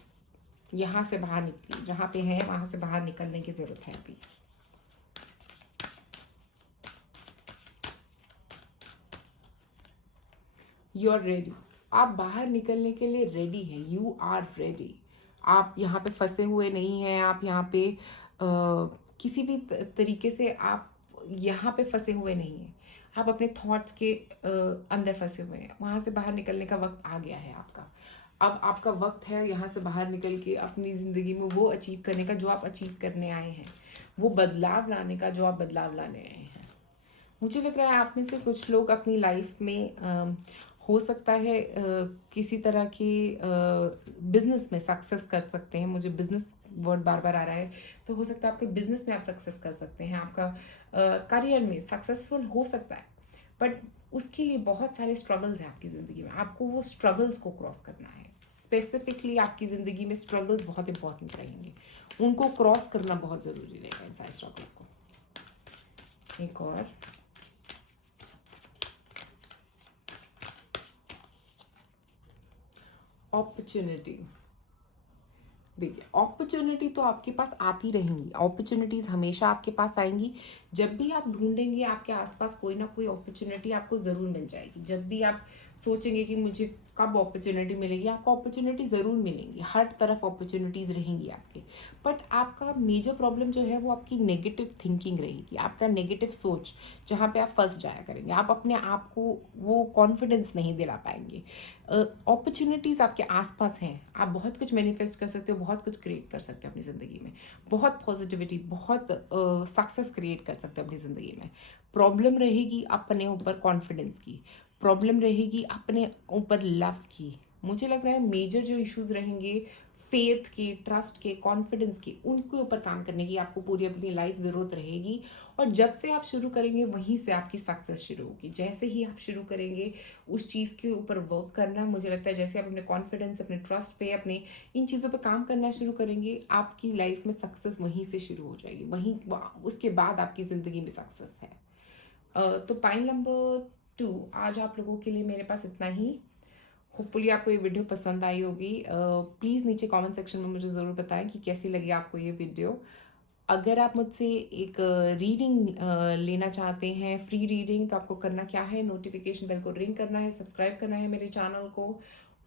यहाँ से बाहर निकलिए, जहाँ पे है वहाँ से बाहर निकलने की ज़रूरत है अभी। यू आर रेडी, आप बाहर निकलने के लिए रेडी हैं। You are ready. आप यहाँ पे फंसे हुए नहीं हैं। आप यहाँ पे किसी भी तरीके से आप यहाँ पे फंसे हुए नहीं हैं। आप अपने थॉट्स के अंदर फंसे हुए हैं। वहाँ से बाहर निकलने का वक्त आ गया है आपका। अब आपका वक्त है यहाँ से बाहर निकल के अपनी ज़िंदगी में वो अचीव करने का जो आप अचीव करने आए हैं, वो बदलाव लाने का जो आप बदलाव लाने आए हैं। मुझे लग रहा है आप में से कुछ लोग अपनी लाइफ में हो सकता है किसी तरह की बिजनेस में सक्सेस कर सकते हैं। मुझे बिजनेस वर्ड बार बार आ रहा है, तो हो सकता है आपके बिजनेस में आप सक्सेस कर सकते हैं। आपका करियर में सक्सेसफुल हो सकता है, बट उसके लिए बहुत सारे स्ट्रगल्स हैं आपकी ज़िंदगी में। आपको वो स्ट्रगल्स को क्रॉस करना है। स्पेसिफिकली आपकी ज़िंदगी में स्ट्रगल्स बहुत इंपॉर्टेंट रहेंगे, उनको क्रॉस करना बहुत ज़रूरी रहेगा इन सारे स्ट्रगल्स को। एक और, अपॉर्चुनिटी। देखिए, अपॉर्चुनिटी तो आपके पास आती रहेंगी। अपॉर्चुनिटीज हमेशा आपके पास आएंगी। जब भी आप ढूंढेंगे आपके आसपास कोई ना कोई अपॉर्चुनिटी आपको जरूर मिल जाएगी। जब भी आप सोचेंगे कि मुझे कब अपॉर्चुनिटी मिलेगी, आपको अपॉर्चुनिटी जरूर मिलेंगी। हर तरफ अपॉर्चुनिटीज रहेंगी आपके। बट आपका मेजर प्रॉब्लम जो है वो आपकी नेगेटिव थिंकिंग रहेगी, आपका नेगेटिव सोच, जहाँ पे आप फंस जाया करेंगे। आप अपने आप को वो कॉन्फिडेंस नहीं दिला पाएंगे। अपॉर्चुनिटीज आपके आसपास हैं। आप बहुत कुछ मैनिफेस्ट कर सकते हो, बहुत कुछ क्रिएट कर सकते हो अपनी ज़िंदगी में। बहुत पॉजिटिविटी, बहुत सक्सेस क्रिएट कर सकते हो अपनी ज़िंदगी में। प्रॉब्लम रहेगी अपने ऊपर कॉन्फिडेंस की, प्रॉब्लम रहेगी अपने ऊपर लव की। मुझे लग रहा है मेजर जो इश्यूज रहेंगे फेथ के, ट्रस्ट के, कॉन्फिडेंस के, उनके ऊपर काम करने की आपको पूरी अपनी लाइफ ज़रूरत रहेगी। और जब से आप शुरू करेंगे वहीं से आपकी सक्सेस शुरू होगी। जैसे ही आप शुरू करेंगे उस चीज़ के ऊपर वर्क करना, मुझे लगता है जैसे आप अपने कॉन्फिडेंस, अपने ट्रस्ट पे, अपने इन चीज़ों पे काम करना शुरू करेंगे, आपकी लाइफ में सक्सेस वहीं से शुरू हो जाएगी। वहीं उसके बाद आपकी ज़िंदगी में सक्सेस है। तो पाइल नंबर 2 आज आप लोगों के लिए मेरे पास इतना ही। होपफुली आपको ये वीडियो पसंद आई होगी। प्लीज़ नीचे कमेंट सेक्शन में मुझे ज़रूर बताएं कि कैसी लगी आपको ये वीडियो। अगर आप मुझसे एक रीडिंग लेना चाहते हैं, फ्री रीडिंग, तो आपको करना क्या है, नोटिफिकेशन बेल को रिंग करना है, सब्सक्राइब करना है मेरे चैनल को,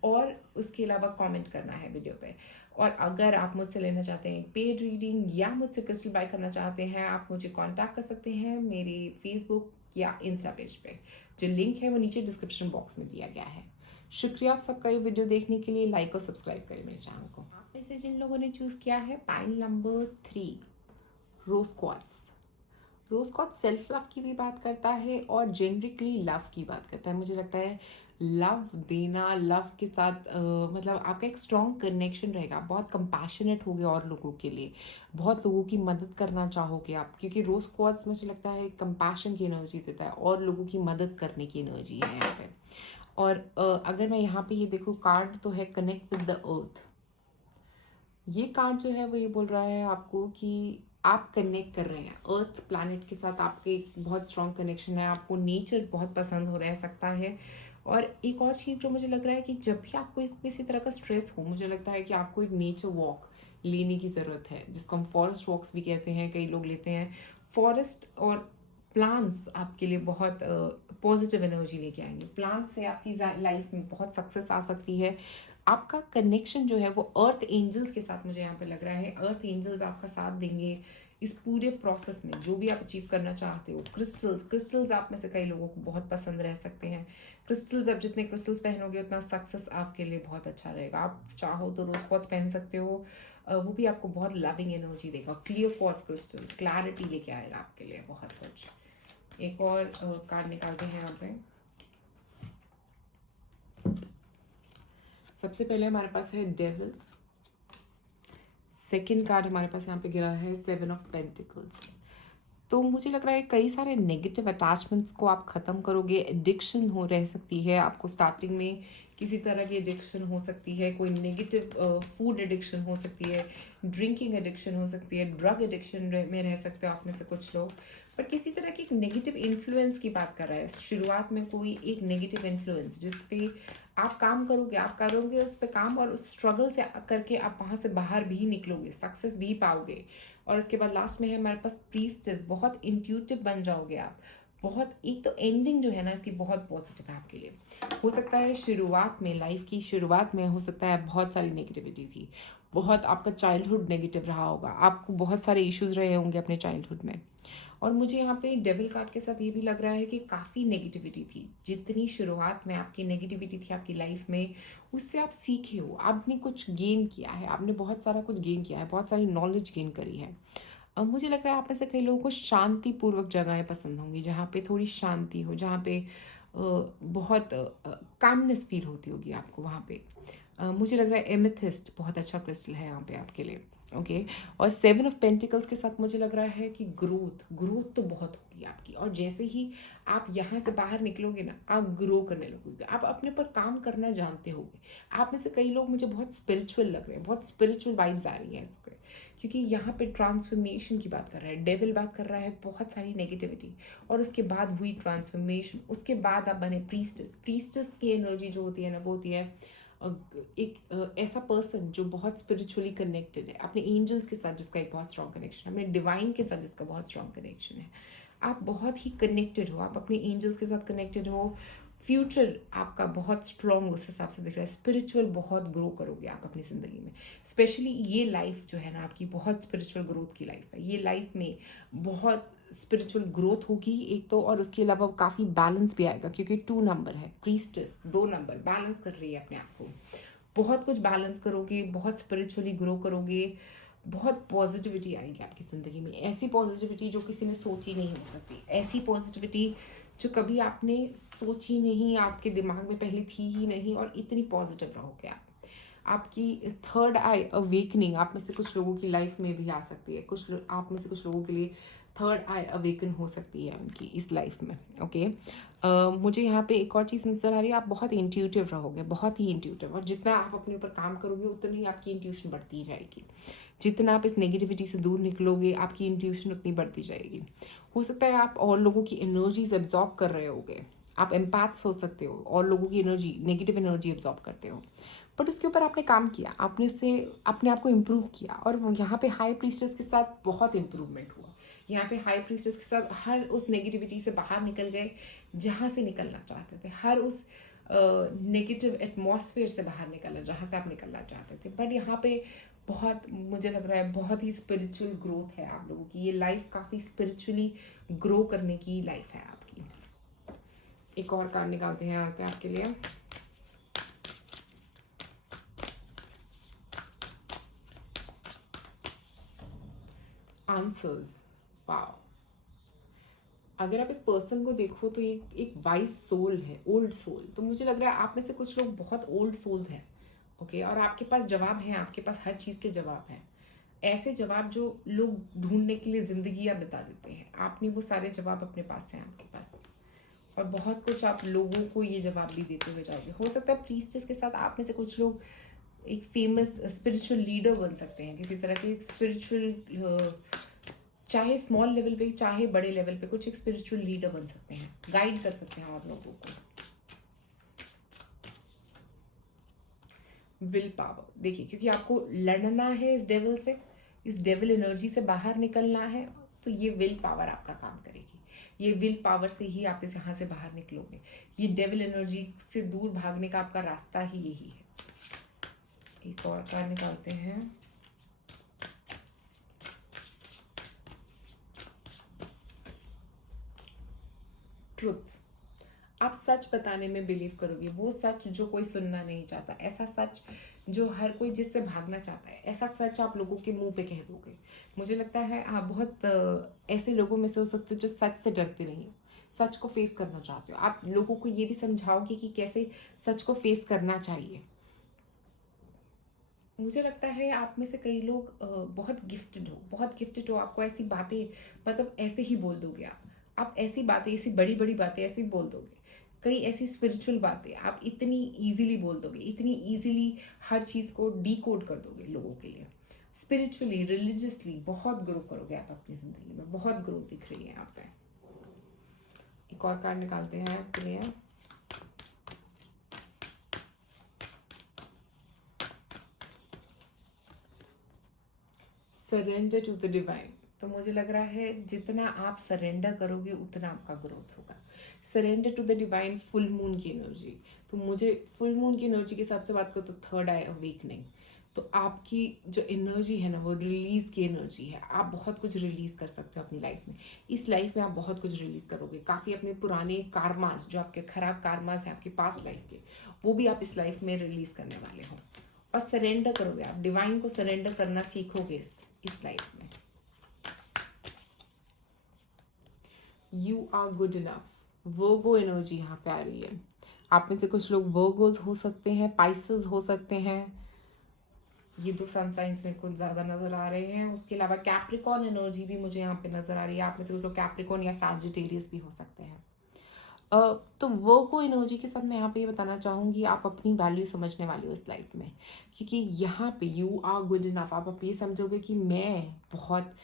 और उसके अलावा कमेंट करना है वीडियो पे। और अगर आप मुझसे लेना चाहते हैं पेड रीडिंग या मुझसे क्रिस्टल बाय करना चाहते हैं, आप मुझे कांटेक्ट कर सकते हैं मेरे फेसबुक या इंस्टा पेज पे। जो लिंक है वो नीचे डिस्क्रिप्शन बॉक्स में दिया गया है। शुक्रिया आप सबका ये वीडियो देखने के लिए। लाइक और सब्सक्राइब करें मेरे चैनल को। आप में से जिन लोगों ने चूज़ किया है पाइल नंबर 3 रोज क्वार्ट्ज। रोज क्वार्ट्ज सेल्फ लव की भी बात करता है और जेनरिकली लव की बात करता है। मुझे लगता है लव देना, लव के साथ मतलब आपका एक स्ट्रॉन्ग कनेक्शन रहेगा, बहुत कंपैशनेट होगे और लोगों के लिए, बहुत लोगों की मदद करना चाहोगे आप, क्योंकि रोज क्वार्ट्ज मुझे लगता है कंपैशन की एनर्जी देता है और लोगों की मदद करने की एनर्जी है यहाँ पे। और अगर मैं यहाँ पे ये देखूँ कार्ड तो है कनेक्ट विद द अर्थ। ये कार्ड जो है वो ये बोल रहा है आपको कि आप कनेक्ट कर रहे हैं अर्थ प्लैनेट के साथ, आपके एक बहुत स्ट्रॉन्ग कनेक्शन है, आपको नेचर बहुत पसंद हो रह सकता है। और एक और चीज़ जो मुझे लग रहा है कि जब भी आपको किसी तरह का स्ट्रेस हो, मुझे लगता है कि आपको एक नेचर वॉक लेने की ज़रूरत है, जिसको हम फॉरेस्ट वॉक्स भी कहते हैं, कई लोग लेते हैं। फॉरेस्ट और प्लांट्स आपके लिए बहुत पॉजिटिव एनर्जी लेके आएंगे। प्लांट्स से आपकी लाइफ में बहुत सक्सेस आ सकती है। आपका कनेक्शन जो है वो अर्थ एंजल्स के साथ मुझे यहाँ पे लग रहा है। अर्थ एंजल्स आपका साथ देंगे इस पूरे प्रोसेस में, जो भी आप अचीव करना चाहते हो। क्रिस्टल्स आप में से कई लोगों को बहुत पसंद रह सकते हैं। क्रिस्टल्स, अब जितने क्रिस्टल्स पहनोगे उतना सक्सेस आपके लिए बहुत अच्छा रहेगा। आप चाहो तो रोज क्वार्ट्ज पहन सकते हो, वो भी आपको बहुत लविंग एनर्जी देगा। क्लियर क्वार्ट्ज क्रिस्टल क्लैरिटी लेके आएगा आपके लिए बहुत कुछ। एक और कार्ड निकालते हैं यहाँ पे। सबसे पहले हमारे पास है डेविल। सेकंड कार्ड हमारे पास यहाँ पे गिरा है 7 ऑफ पेंटिकल्स। तो मुझे लग रहा है कई सारे नेगेटिव अटैचमेंट्स को आप ख़त्म करोगे। एडिक्शन हो रह सकती है आपको, स्टार्टिंग में किसी तरह की एडिक्शन हो सकती है, कोई नेगेटिव फूड एडिक्शन हो सकती है, ड्रिंकिंग एडिक्शन हो सकती है, ड्रग एडिक्शन में रह सकते हो आप में से कुछ लोग। पर किसी तरह की एक नेगेटिव इन्फ्लुएंस की बात कर रहा है शुरुआत में, कोई एक नेगेटिव इन्फ्लुएंस जिस पे आप काम करोगे, आप करोगे उस पर काम, और उस स्ट्रगल से करके आप वहाँ से बाहर भी निकलोगे, सक्सेस भी पाओगे। और इसके बाद लास्ट में है हमारे पास प्रीस्टेस। बहुत इंट्यूटिव बन जाओगे आप, बहुत। एक तो एंडिंग जो है ना इसकी बहुत पॉजिटिव है आपके लिए। हो सकता है शुरुआत में, लाइफ की शुरुआत में हो सकता है बहुत सारी नेगेटिविटी थी, बहुत आपका चाइल्डहुड नेगेटिव रहा होगा, आपको बहुत सारे इश्यूज रहे होंगे अपने चाइल्डहुड में। और मुझे यहाँ पे डेविल कार्ड के साथ ये भी लग रहा है कि काफ़ी नेगेटिविटी थी। जितनी शुरुआत में आपकी नेगेटिविटी थी आपकी लाइफ में, उससे आप सीखे हो, आपने कुछ गेन किया है, आपने बहुत सारा कुछ गेन किया है, बहुत सारी नॉलेज गेन करी है। अब मुझे लग रहा है आप में से कई लोगों को शांतिपूर्वक जगहें पसंद होंगी, जहाँ पे थोड़ी शांति हो, जहाँ पे बहुत कामनेस फील होती होगी आपको वहाँ पे। मुझे लग रहा है एमेथिस्ट बहुत अच्छा क्रिस्टल है यहाँ पे आपके लिए। ओके और 7 ऑफ पेंटिकल्स के साथ मुझे लग रहा है कि ग्रोथ तो बहुत होगी आपकी। और जैसे ही आप यहाँ से बाहर निकलोगे ना, आप ग्रो करने लगोगे, आप अपने पर काम करना जानते होगे। आप में से कई लोग मुझे बहुत स्पिरिचुअल लग रहे हैं, बहुत स्पिरिचुअल वाइब्स आ रही हैं इस पर, क्योंकि यहाँ पे ट्रांसफॉर्मेशन की बात कर रहा है। डेविल बात कर रहा है बहुत सारी नेगेटिविटी, और उसके बाद हुई ट्रांसफॉर्मेशन, उसके बाद आप बने प्रीस्टेस की एनर्जी जो होती है ना, वो होती है एक ऐसा पर्सन जो बहुत स्पिरिचुअली कनेक्टेड है अपने एंजल्स के साथ, जिसका एक बहुत स्ट्रॉन्ग कनेक्शन है, अपने डिवाइन के साथ जिसका बहुत स्ट्रॉन्ग कनेक्शन है। आप बहुत ही कनेक्टेड हो, आप अपने एंजल्स के साथ कनेक्टेड हो। फ्यूचर आपका बहुत स्ट्रॉन्ग उस हिसाब से दिख रहा है। स्पिरिचुअल बहुत ग्रो करोगे आप अपनी ज़िंदगी में। स्पेशली ये लाइफ जो है ना आपकी, बहुत स्पिरिचुअल ग्रोथ की लाइफ है। ये लाइफ में बहुत स्पिरिचुअल ग्रोथ होगी एक तो, और उसके अलावा काफ़ी बैलेंस भी आएगा, क्योंकि 2 नंबर है, प्रीस्टेस 2 नंबर बैलेंस कर रही है अपने आप को। बहुत कुछ बैलेंस करोगे, बहुत स्पिरिचुअली ग्रो करोगे, बहुत पॉजिटिविटी आएगी आपकी ज़िंदगी में। ऐसी पॉजिटिविटी जो किसी ने सोची नहीं हो सकती, ऐसी पॉजिटिविटी जो कभी आपने सोची नहीं, आपके दिमाग में पहले थी ही नहीं, और इतनी पॉजिटिव रहोगे आप। आपकी थर्ड आई अवेकनिंग आप में से कुछ लोगों की लाइफ में भी आ सकती है। आप में से कुछ लोगों के लिए थर्ड आई अवेकन हो सकती है उनकी इस लाइफ में। ओके मुझे यहाँ पे एक और चीज़ नज़र आ रही है, आप बहुत इंट्यूटिव रहोगे, बहुत ही इंट्यूटिव, और जितना आप अपने ऊपर काम करोगे उतनी आपकी इंट्यूशन बढ़ती जाएगी। जितना आप इस नेगेटिविटी से दूर निकलोगे, आपकी इंट्यूशन उतनी बढ़ती जाएगी। हो सकता है आप और लोगों की एनर्जीज एब्जॉर्ब कर रहे होगे, आप एम्पैथ्स हो सकते हो, और लोगों की एनर्जी, नेगेटिव एनर्जी एब्जॉर्ब करते हो, बट उसके ऊपर आपने काम किया, आपने उससे अपने आप को इम्प्रूव किया, और यहाँ पे हाई प्रीस्टेस के साथ बहुत इम्प्रूवमेंट हुआ। यहाँ पे हाई प्रीस्टेस के साथ हर उस नेगेटिविटी से बाहर निकल गए जहाँ से निकलना चाहते थे, हर उस नेगेटिव एटमॉस्फेयर से बाहर निकलना, जहाँ से आप निकलना चाहते थे। बट यहाँ पे बहुत, मुझे लग रहा है बहुत ही स्पिरिचुअल ग्रोथ है आप लोगों की। ये लाइफ काफ़ी स्पिरिचुअली ग्रो करने की लाइफ है आपकी। एक और कार्ड निकालते हैं यहाँ पे आपके लिए। आंसर्स। वाओ, अगर आप इस पर्सन को देखो तो ये एक वाइज सोल है, ओल्ड सोल। तो मुझे लग रहा है आप में से कुछ लोग बहुत ओल्ड सोल्स हैं, ओके। और आपके पास जवाब हैं, आपके पास हर चीज़ के जवाब हैं। ऐसे जवाब जो लोग ढूंढने के लिए जिंदगियां बिता देते हैं, आपने वो सारे जवाब अपने पास हैं आपके पास। और बहुत कुछ आप लोगों को ये जवाब भी देते हुए जाओगे। हो सकता है प्रीस्टेस के साथ आप में से कुछ लोग एक फेमस स्पिरिचुअल लीडर बन सकते हैं, किसी तरह के स्पिरिचुअल, चाहे स्मॉल लेवल पे चाहे बड़े लेवल पे, कुछ एक स्पिरिचुअल लीडर बन सकते हैं, गाइड कर सकते हैं आप लोगों को। विल पावर देखिए, क्योंकि आपको लड़ना है इस डेविल से, इस डेविल एनर्जी से बाहर निकलना है, तो ये विल पावर आपका काम करेगी। ये विल पावर से ही आप इस यहाँ से बाहर निकलोगे। ये डेविल एनर्जी से दूर भागने का आपका रास्ता ही यही है। एक और कार्ड निकालते हैं। ट्रुथ। आप सच बताने में बिलीव करोगे, वो सच जो कोई सुनना नहीं चाहता, ऐसा सच जो हर कोई जिससे भागना चाहता है, ऐसा सच आप लोगों के मुंह पे कह दोगे। मुझे लगता है आप बहुत ऐसे लोगों में से हो सकते हो जो सच से डरते नहीं हो, सच को फेस करना चाहते हो। आप लोगों को ये भी समझाओगे कि कैसे सच को फेस करना चाहिए। मुझे लगता है आप में से कई लोग बहुत गिफ्टेड हो, बहुत गिफ्टेड हो। आपको ऐसी बातें, मतलब ऐसे ही बोल दोगे आप ऐसी बातें, ऐसी बड़ी बड़ी बातें ऐसे ही बोल दोगे। कई ऐसी स्पिरिचुअल बातें आप इतनी इजीली बोल दोगे, इतनी इजीली हर चीज़ को डीकोड कर दोगे लोगों के लिए। स्पिरिचुअली, रिलीजियसली बहुत ग्रो करोगे आप अपनी ज़िंदगी में, बहुत ग्रोथ दिख रही है यहाँ पे। एक और कार्ड निकालते हैं आपके लिए। Surrender to the divine. तो मुझे लग रहा है जितना आप सरेंडर करोगे उतना आपका ग्रोथ होगा। Surrender to the divine, full moon की एनर्जी। तो मुझे फुल मून की एनर्जी के हिसाब से बात करो तो थर्ड आई अवेकनिंग। तो आपकी जो एनर्जी है ना, वो रिलीज की एनर्जी है। आप बहुत कुछ रिलीज कर सकते हो अपनी लाइफ में। इस लाइफ में आप बहुत कुछ रिलीज करोगे। काफ़ी अपने पुराने कार्मास, जो आपके खराब कार्मास हैं आपकी पास्ट लाइफ के, वो भी आप इस लाइफ में रिलीज करने वाले हो। और सरेंडर करोगे, आप डिवाइन को सरेंडर करना सीखोगे इस लाइफ में। You are good enough. Virgo energy यहाँ पे आ रही है। आप में से कुछ लोग वर्गोज हो सकते हैं, पाइसेस हो सकते हैं। ये दो सन साइंस मेरे को ज्यादा नजर आ रहे हैं। उसके अलावा कैप्रिकॉन एनर्जी भी मुझे यहाँ पे नजर आ रही है। आप में से कुछ लोग कैप्रिकॉन या सैजिटेरियस भी हो सकते हैं। तो वर्गो एनर्जी के साथ मैं यहाँ पे ये बताना चाहूंगी, आप अपनी वैल्यू समझने वाले हो इस लाइफ में। क्योंकि यहाँ पे यू आर गुड इनफ, आप ये समझोगे कि मैं बहुत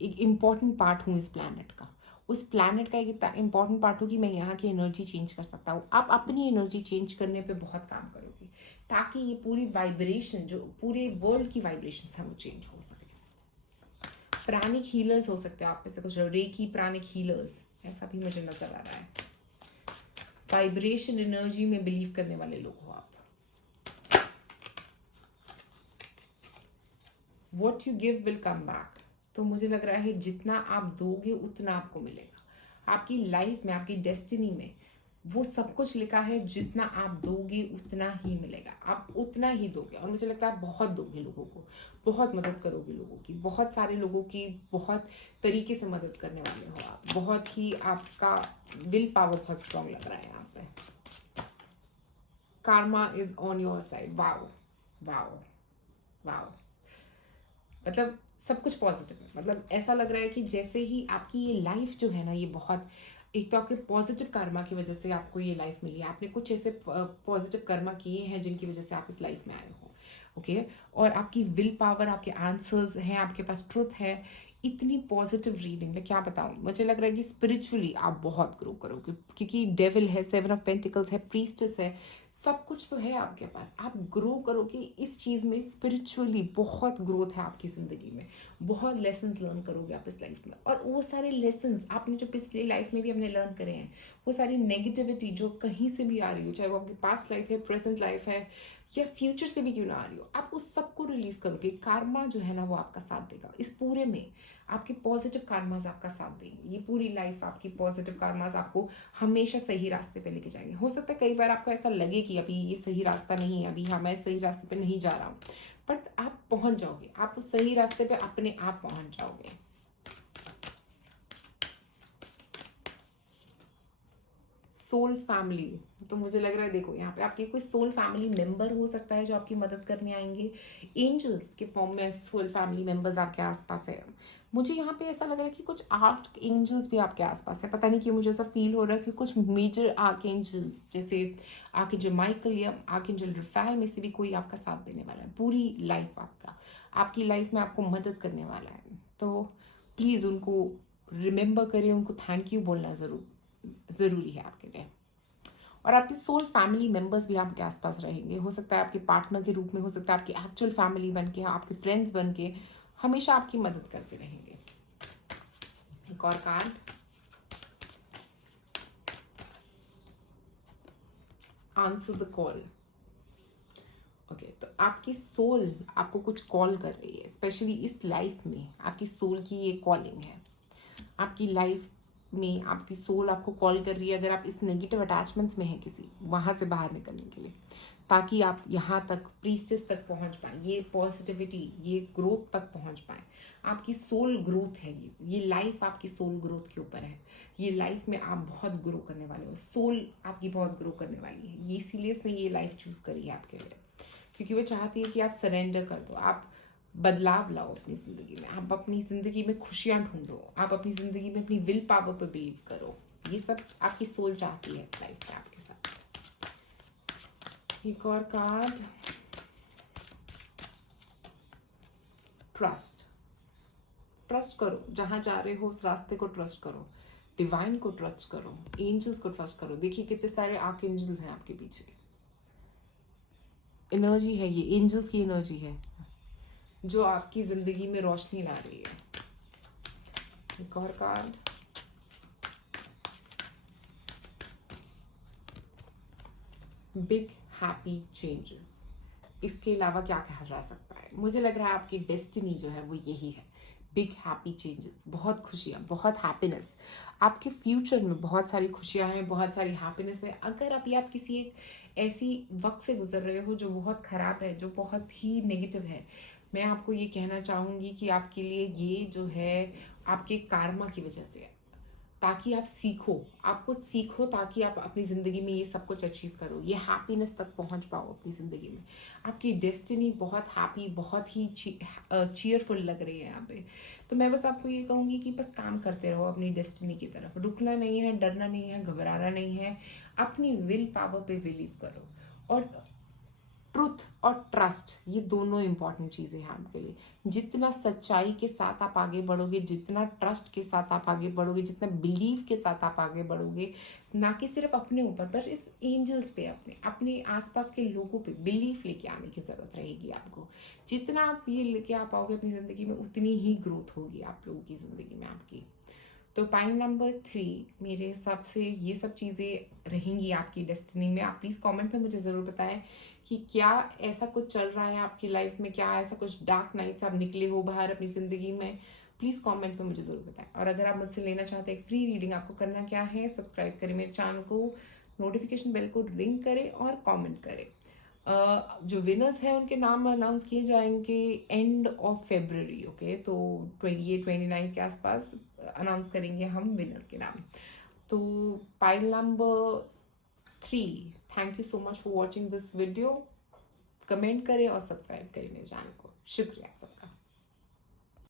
एक इम्पॉर्टेंट पार्ट हूँ इस प्लैनेट का। उस प्लैनेट का एक इतना इम्पॉर्टेंट पार्ट हो कि मैं यहाँ की एनर्जी चेंज कर सकता हूँ। आप अपनी एनर्जी चेंज करने पे बहुत काम करोगे, ताकि ये पूरी वाइब्रेशन, जो पूरे वर्ल्ड की वाइब्रेशन है, वो चेंज हो सके। प्राणिक हीलर्स हो सकते हो आप में से कुछ, रेकी प्राणिक हीलर्स, ऐसा भी मुझे नजर आ रहा है। वाइब्रेशन एनर्जी में बिलीव करने वाले लोग हो आप। What you give will come back. तो मुझे लग रहा है जितना आप दोगे उतना आपको मिलेगा। आपकी लाइफ में, आपकी डेस्टिनी में वो सब कुछ लिखा है, जितना आप दोगे उतना ही मिलेगा। आप उतना ही दोगे, और मुझे लगता है आप बहुत दोगे लोगों को, बहुत मदद करोगे लोगों की, बहुत सारे लोगों की बहुत तरीके से मदद करने वाले हो आप। बहुत ही आपका विल पावर बहुत स्ट्रांग लग रहा है यहाँ पे। karma is on your side। Wow wow wow, मतलब सब कुछ पॉजिटिव है। मतलब ऐसा लग रहा है कि जैसे ही आपकी ये लाइफ जो है ना, ये बहुत, एक तो आपके पॉजिटिव कर्मा की वजह से आपको ये लाइफ मिली है। आपने कुछ ऐसे पॉजिटिव कर्मा किए हैं जिनकी वजह से आप इस लाइफ में आए हो, ओके। और आपकी विल पावर, आपके आंसर्स हैं, आपके पास ट्रुथ है। इतनी पॉजिटिव रीडिंग, मैं क्या बताऊं, मुझे लग रहा है कि स्पिरिचुअली आप बहुत ग्रो करोगे। क्योंकि डेविल है, 7 ऑफ पेंटिकल्स है, प्रीस्टेस है, सब कुछ तो है आपके पास, आप ग्रो करोगे इस चीज़ में, स्पिरिचुअली बहुत ग्रोथ है आपकी ज़िंदगी में, बहुत लेसन्स लर्न करोगे आप इस लाइफ में। और वो सारे लेसन्स आपने जो पिछले लाइफ में भी हमने लर्न करे हैं, वो सारी नेगेटिविटी जो कहीं से भी आ रही हो, चाहे वो आपकी पास्ट लाइफ है, प्रेजेंट लाइफ है, या फ्यूचर से भी क्यों ना आ रही हो, आप उस सबको रिलीज करोगे। कार्मा जो है ना वो आपका साथ देगा इस पूरे में, आपके पॉजिटिव कार्मास आपका साथ देंगे। ये पूरी लाइफ आपकी पॉजिटिव कार्मास आपको हमेशा सही रास्ते पे लेके जाएंगे। हो सकता है कई बार आपको ऐसा लगे कि अभी ये सही रास्ता नहीं है, अभी हाँ मैं सही रास्ते पे नहीं जा रहा हूँ, बट आप पहुंच जाओगे, आप उस सही रास्ते पे अपने आप पहुंच जाओगे। सोल फैमिली, तो मुझे लग रहा है देखो यहाँ पे आपके कोई सोल फैमिली मेंबर हो सकता है जो आपकी मदद करने आएंगे। एंजल्स के फॉर्म में सोल फैमिली मेंबर्स आपके आसपास है। मुझे यहाँ पे ऐसा लग रहा है कि कुछ आर्क एंजल्स भी आपके आसपास है। पता नहीं क्यों मुझे ऐसा फील हो रहा है कि कुछ मेजर आर्क एंजल्स, जैसे आर्कएंजल माइकल या आर्कएंजल रफाएल में से भी कोई आपका साथ देने वाला है पूरी लाइफ, आपकी लाइफ में आपको मदद करने वाला है। तो प्लीज़ उनको रिमेंबर करें, उनको थैंक यू बोलना ज़रूरी है आपके लिए। और आपके सोल फैमिली मेंबर्स भी आपके आसपास रहेंगे। हो सकता है आपके पार्टनर के रूप में, हो सकता है आपकी एक्चुअल फैमिली बन के, आपके फ्रेंड्स बन के हमेशा आपकी मदद करते रहेंगे। एक और card, answer the call. Okay, तो आपकी सोल आपको कुछ कॉल कर रही है, स्पेशली इस लाइफ में आपकी सोल की ये कॉलिंग है। आपकी लाइफ में आपकी सोल आपको कॉल कर रही है, अगर आप इस नेगेटिव अटैचमेंट्स में हैं किसी, वहां से बाहर निकलने के लिए, ताकि आप यहाँ तक प्रीस्टेस तक पहुंच पाए, ये पॉजिटिविटी, ये ग्रोथ तक पहुंच पाए। आपकी सोल ग्रोथ है ये लाइफ आपकी सोल ग्रोथ के ऊपर है। ये लाइफ में आप बहुत ग्रो करने वाले हो, सोल आपकी बहुत ग्रो करने वाली है। ये इसीलिए इसने ये लाइफ चूज करी है आपके लिए, क्योंकि वो चाहती है कि आप सरेंडर कर दो, आप बदलाव लाओ अपनी जिंदगी में, आप अपनी जिंदगी में खुशियां ढूंढो, आप अपनी जिंदगी में अपनी विल पावर पर बिलीव करो। ये सब आपकी सोल चाहती है इस लाइफ में आपके साथ। एक और कार्ड, ट्रस्ट। ट्रस्ट करो, जहां जा रहे हो उस रास्ते को ट्रस्ट करो, डिवाइन को ट्रस्ट करो, एंजल्स को ट्रस्ट करो। देखिए कितने सारे आर्क एंजल्स हैं आपके पीछे, एनर्जी है, ये एंजल्स की एनर्जी है जो आपकी जिंदगी में रोशनी ला रही है। एक और कार्ड, बिग हैप्पी चेंजेस। इसके अलावा क्या कहा जा सकता है? मुझे लग रहा है आपकी डेस्टिनी जो है वो यही है, बिग हैप्पी चेंजेस। बहुत खुशियाँ, बहुत हैप्पीनेस, आपके फ्यूचर में बहुत सारी खुशियाँ हैं, बहुत सारी हैप्पीनेस है। अगर अभी आप किसी एक ऐसी वक्त से गुजर रहे हो जो बहुत खराब है, जो बहुत ही नेगेटिव है, मैं आपको ये कहना चाहूंगी कि आपके लिए ये जो है आपके कार्मा की वजह से है, ताकि आप सीखो, आप कुछ सीखो, ताकि आप अपनी ज़िंदगी में ये सब कुछ अचीव करो, ये हैप्पीनेस तक पहुंच पाओ अपनी ज़िंदगी में। आपकी डेस्टिनी बहुत हैप्पी, बहुत ही चीयरफुल लग रही है यहाँ पे। तो मैं बस आपको ये कहूँगी कि बस काम करते रहो अपनी डेस्टिनी की तरफ, रुकना नहीं है, डरना नहीं है, घबराना नहीं है, अपनी विल पावर पे बिलीव करो। और ट्रुथ और ट्रस्ट, ये दोनों इंपॉर्टेंट चीजें हैं आपके लिए। जितना सच्चाई के साथ आप आगे बढ़ोगे, जितना ट्रस्ट के साथ आप आगे बढ़ोगे, जितना बिलीव के साथ आप आगे बढ़ोगे, ना कि सिर्फ अपने ऊपर, पर इस एंजल्स पे, अपने अपने आसपास के लोगों पे बिलीफ लेके आने की जरूरत रहेगी आपको। जितना आप ये लेके आ पाओगे अपनी जिंदगी में, उतनी ही ग्रोथ होगी आप लोगों की जिंदगी में आपकी। तो पाइल नंबर 3, मेरे हिसाब से ये सब चीज़ें रहेंगी आपकी डेस्टिनी में। आप प्लीज़ कमेंट में मुझे ज़रूर बताएं कि क्या ऐसा कुछ चल रहा है आपकी लाइफ में, क्या ऐसा कुछ डार्क नाइट्स आप निकले हो बाहर अपनी ज़िंदगी में। प्लीज़ कमेंट में मुझे ज़रूर बताएं। और अगर आप मुझसे लेना चाहते हैं फ्री रीडिंग, आपको करना क्या है, सब्सक्राइब करें मेरे चैनल को, नोटिफिकेशन बेल को रिंग करें और कॉमेंट करें। जो विनर्स हैं उनके नाम अनाउंस किए जाएंगे एंड ऑफ फेब्रवरी। ओके, तो 28-29 के आसपास अनाउंस करेंगे हम विनर्स के नाम। तो pile number 3, thank you so much for watching this video. Comment करें और सब्सक्राइब करें मेरे चैनल को। शुक्रिया आप सबका।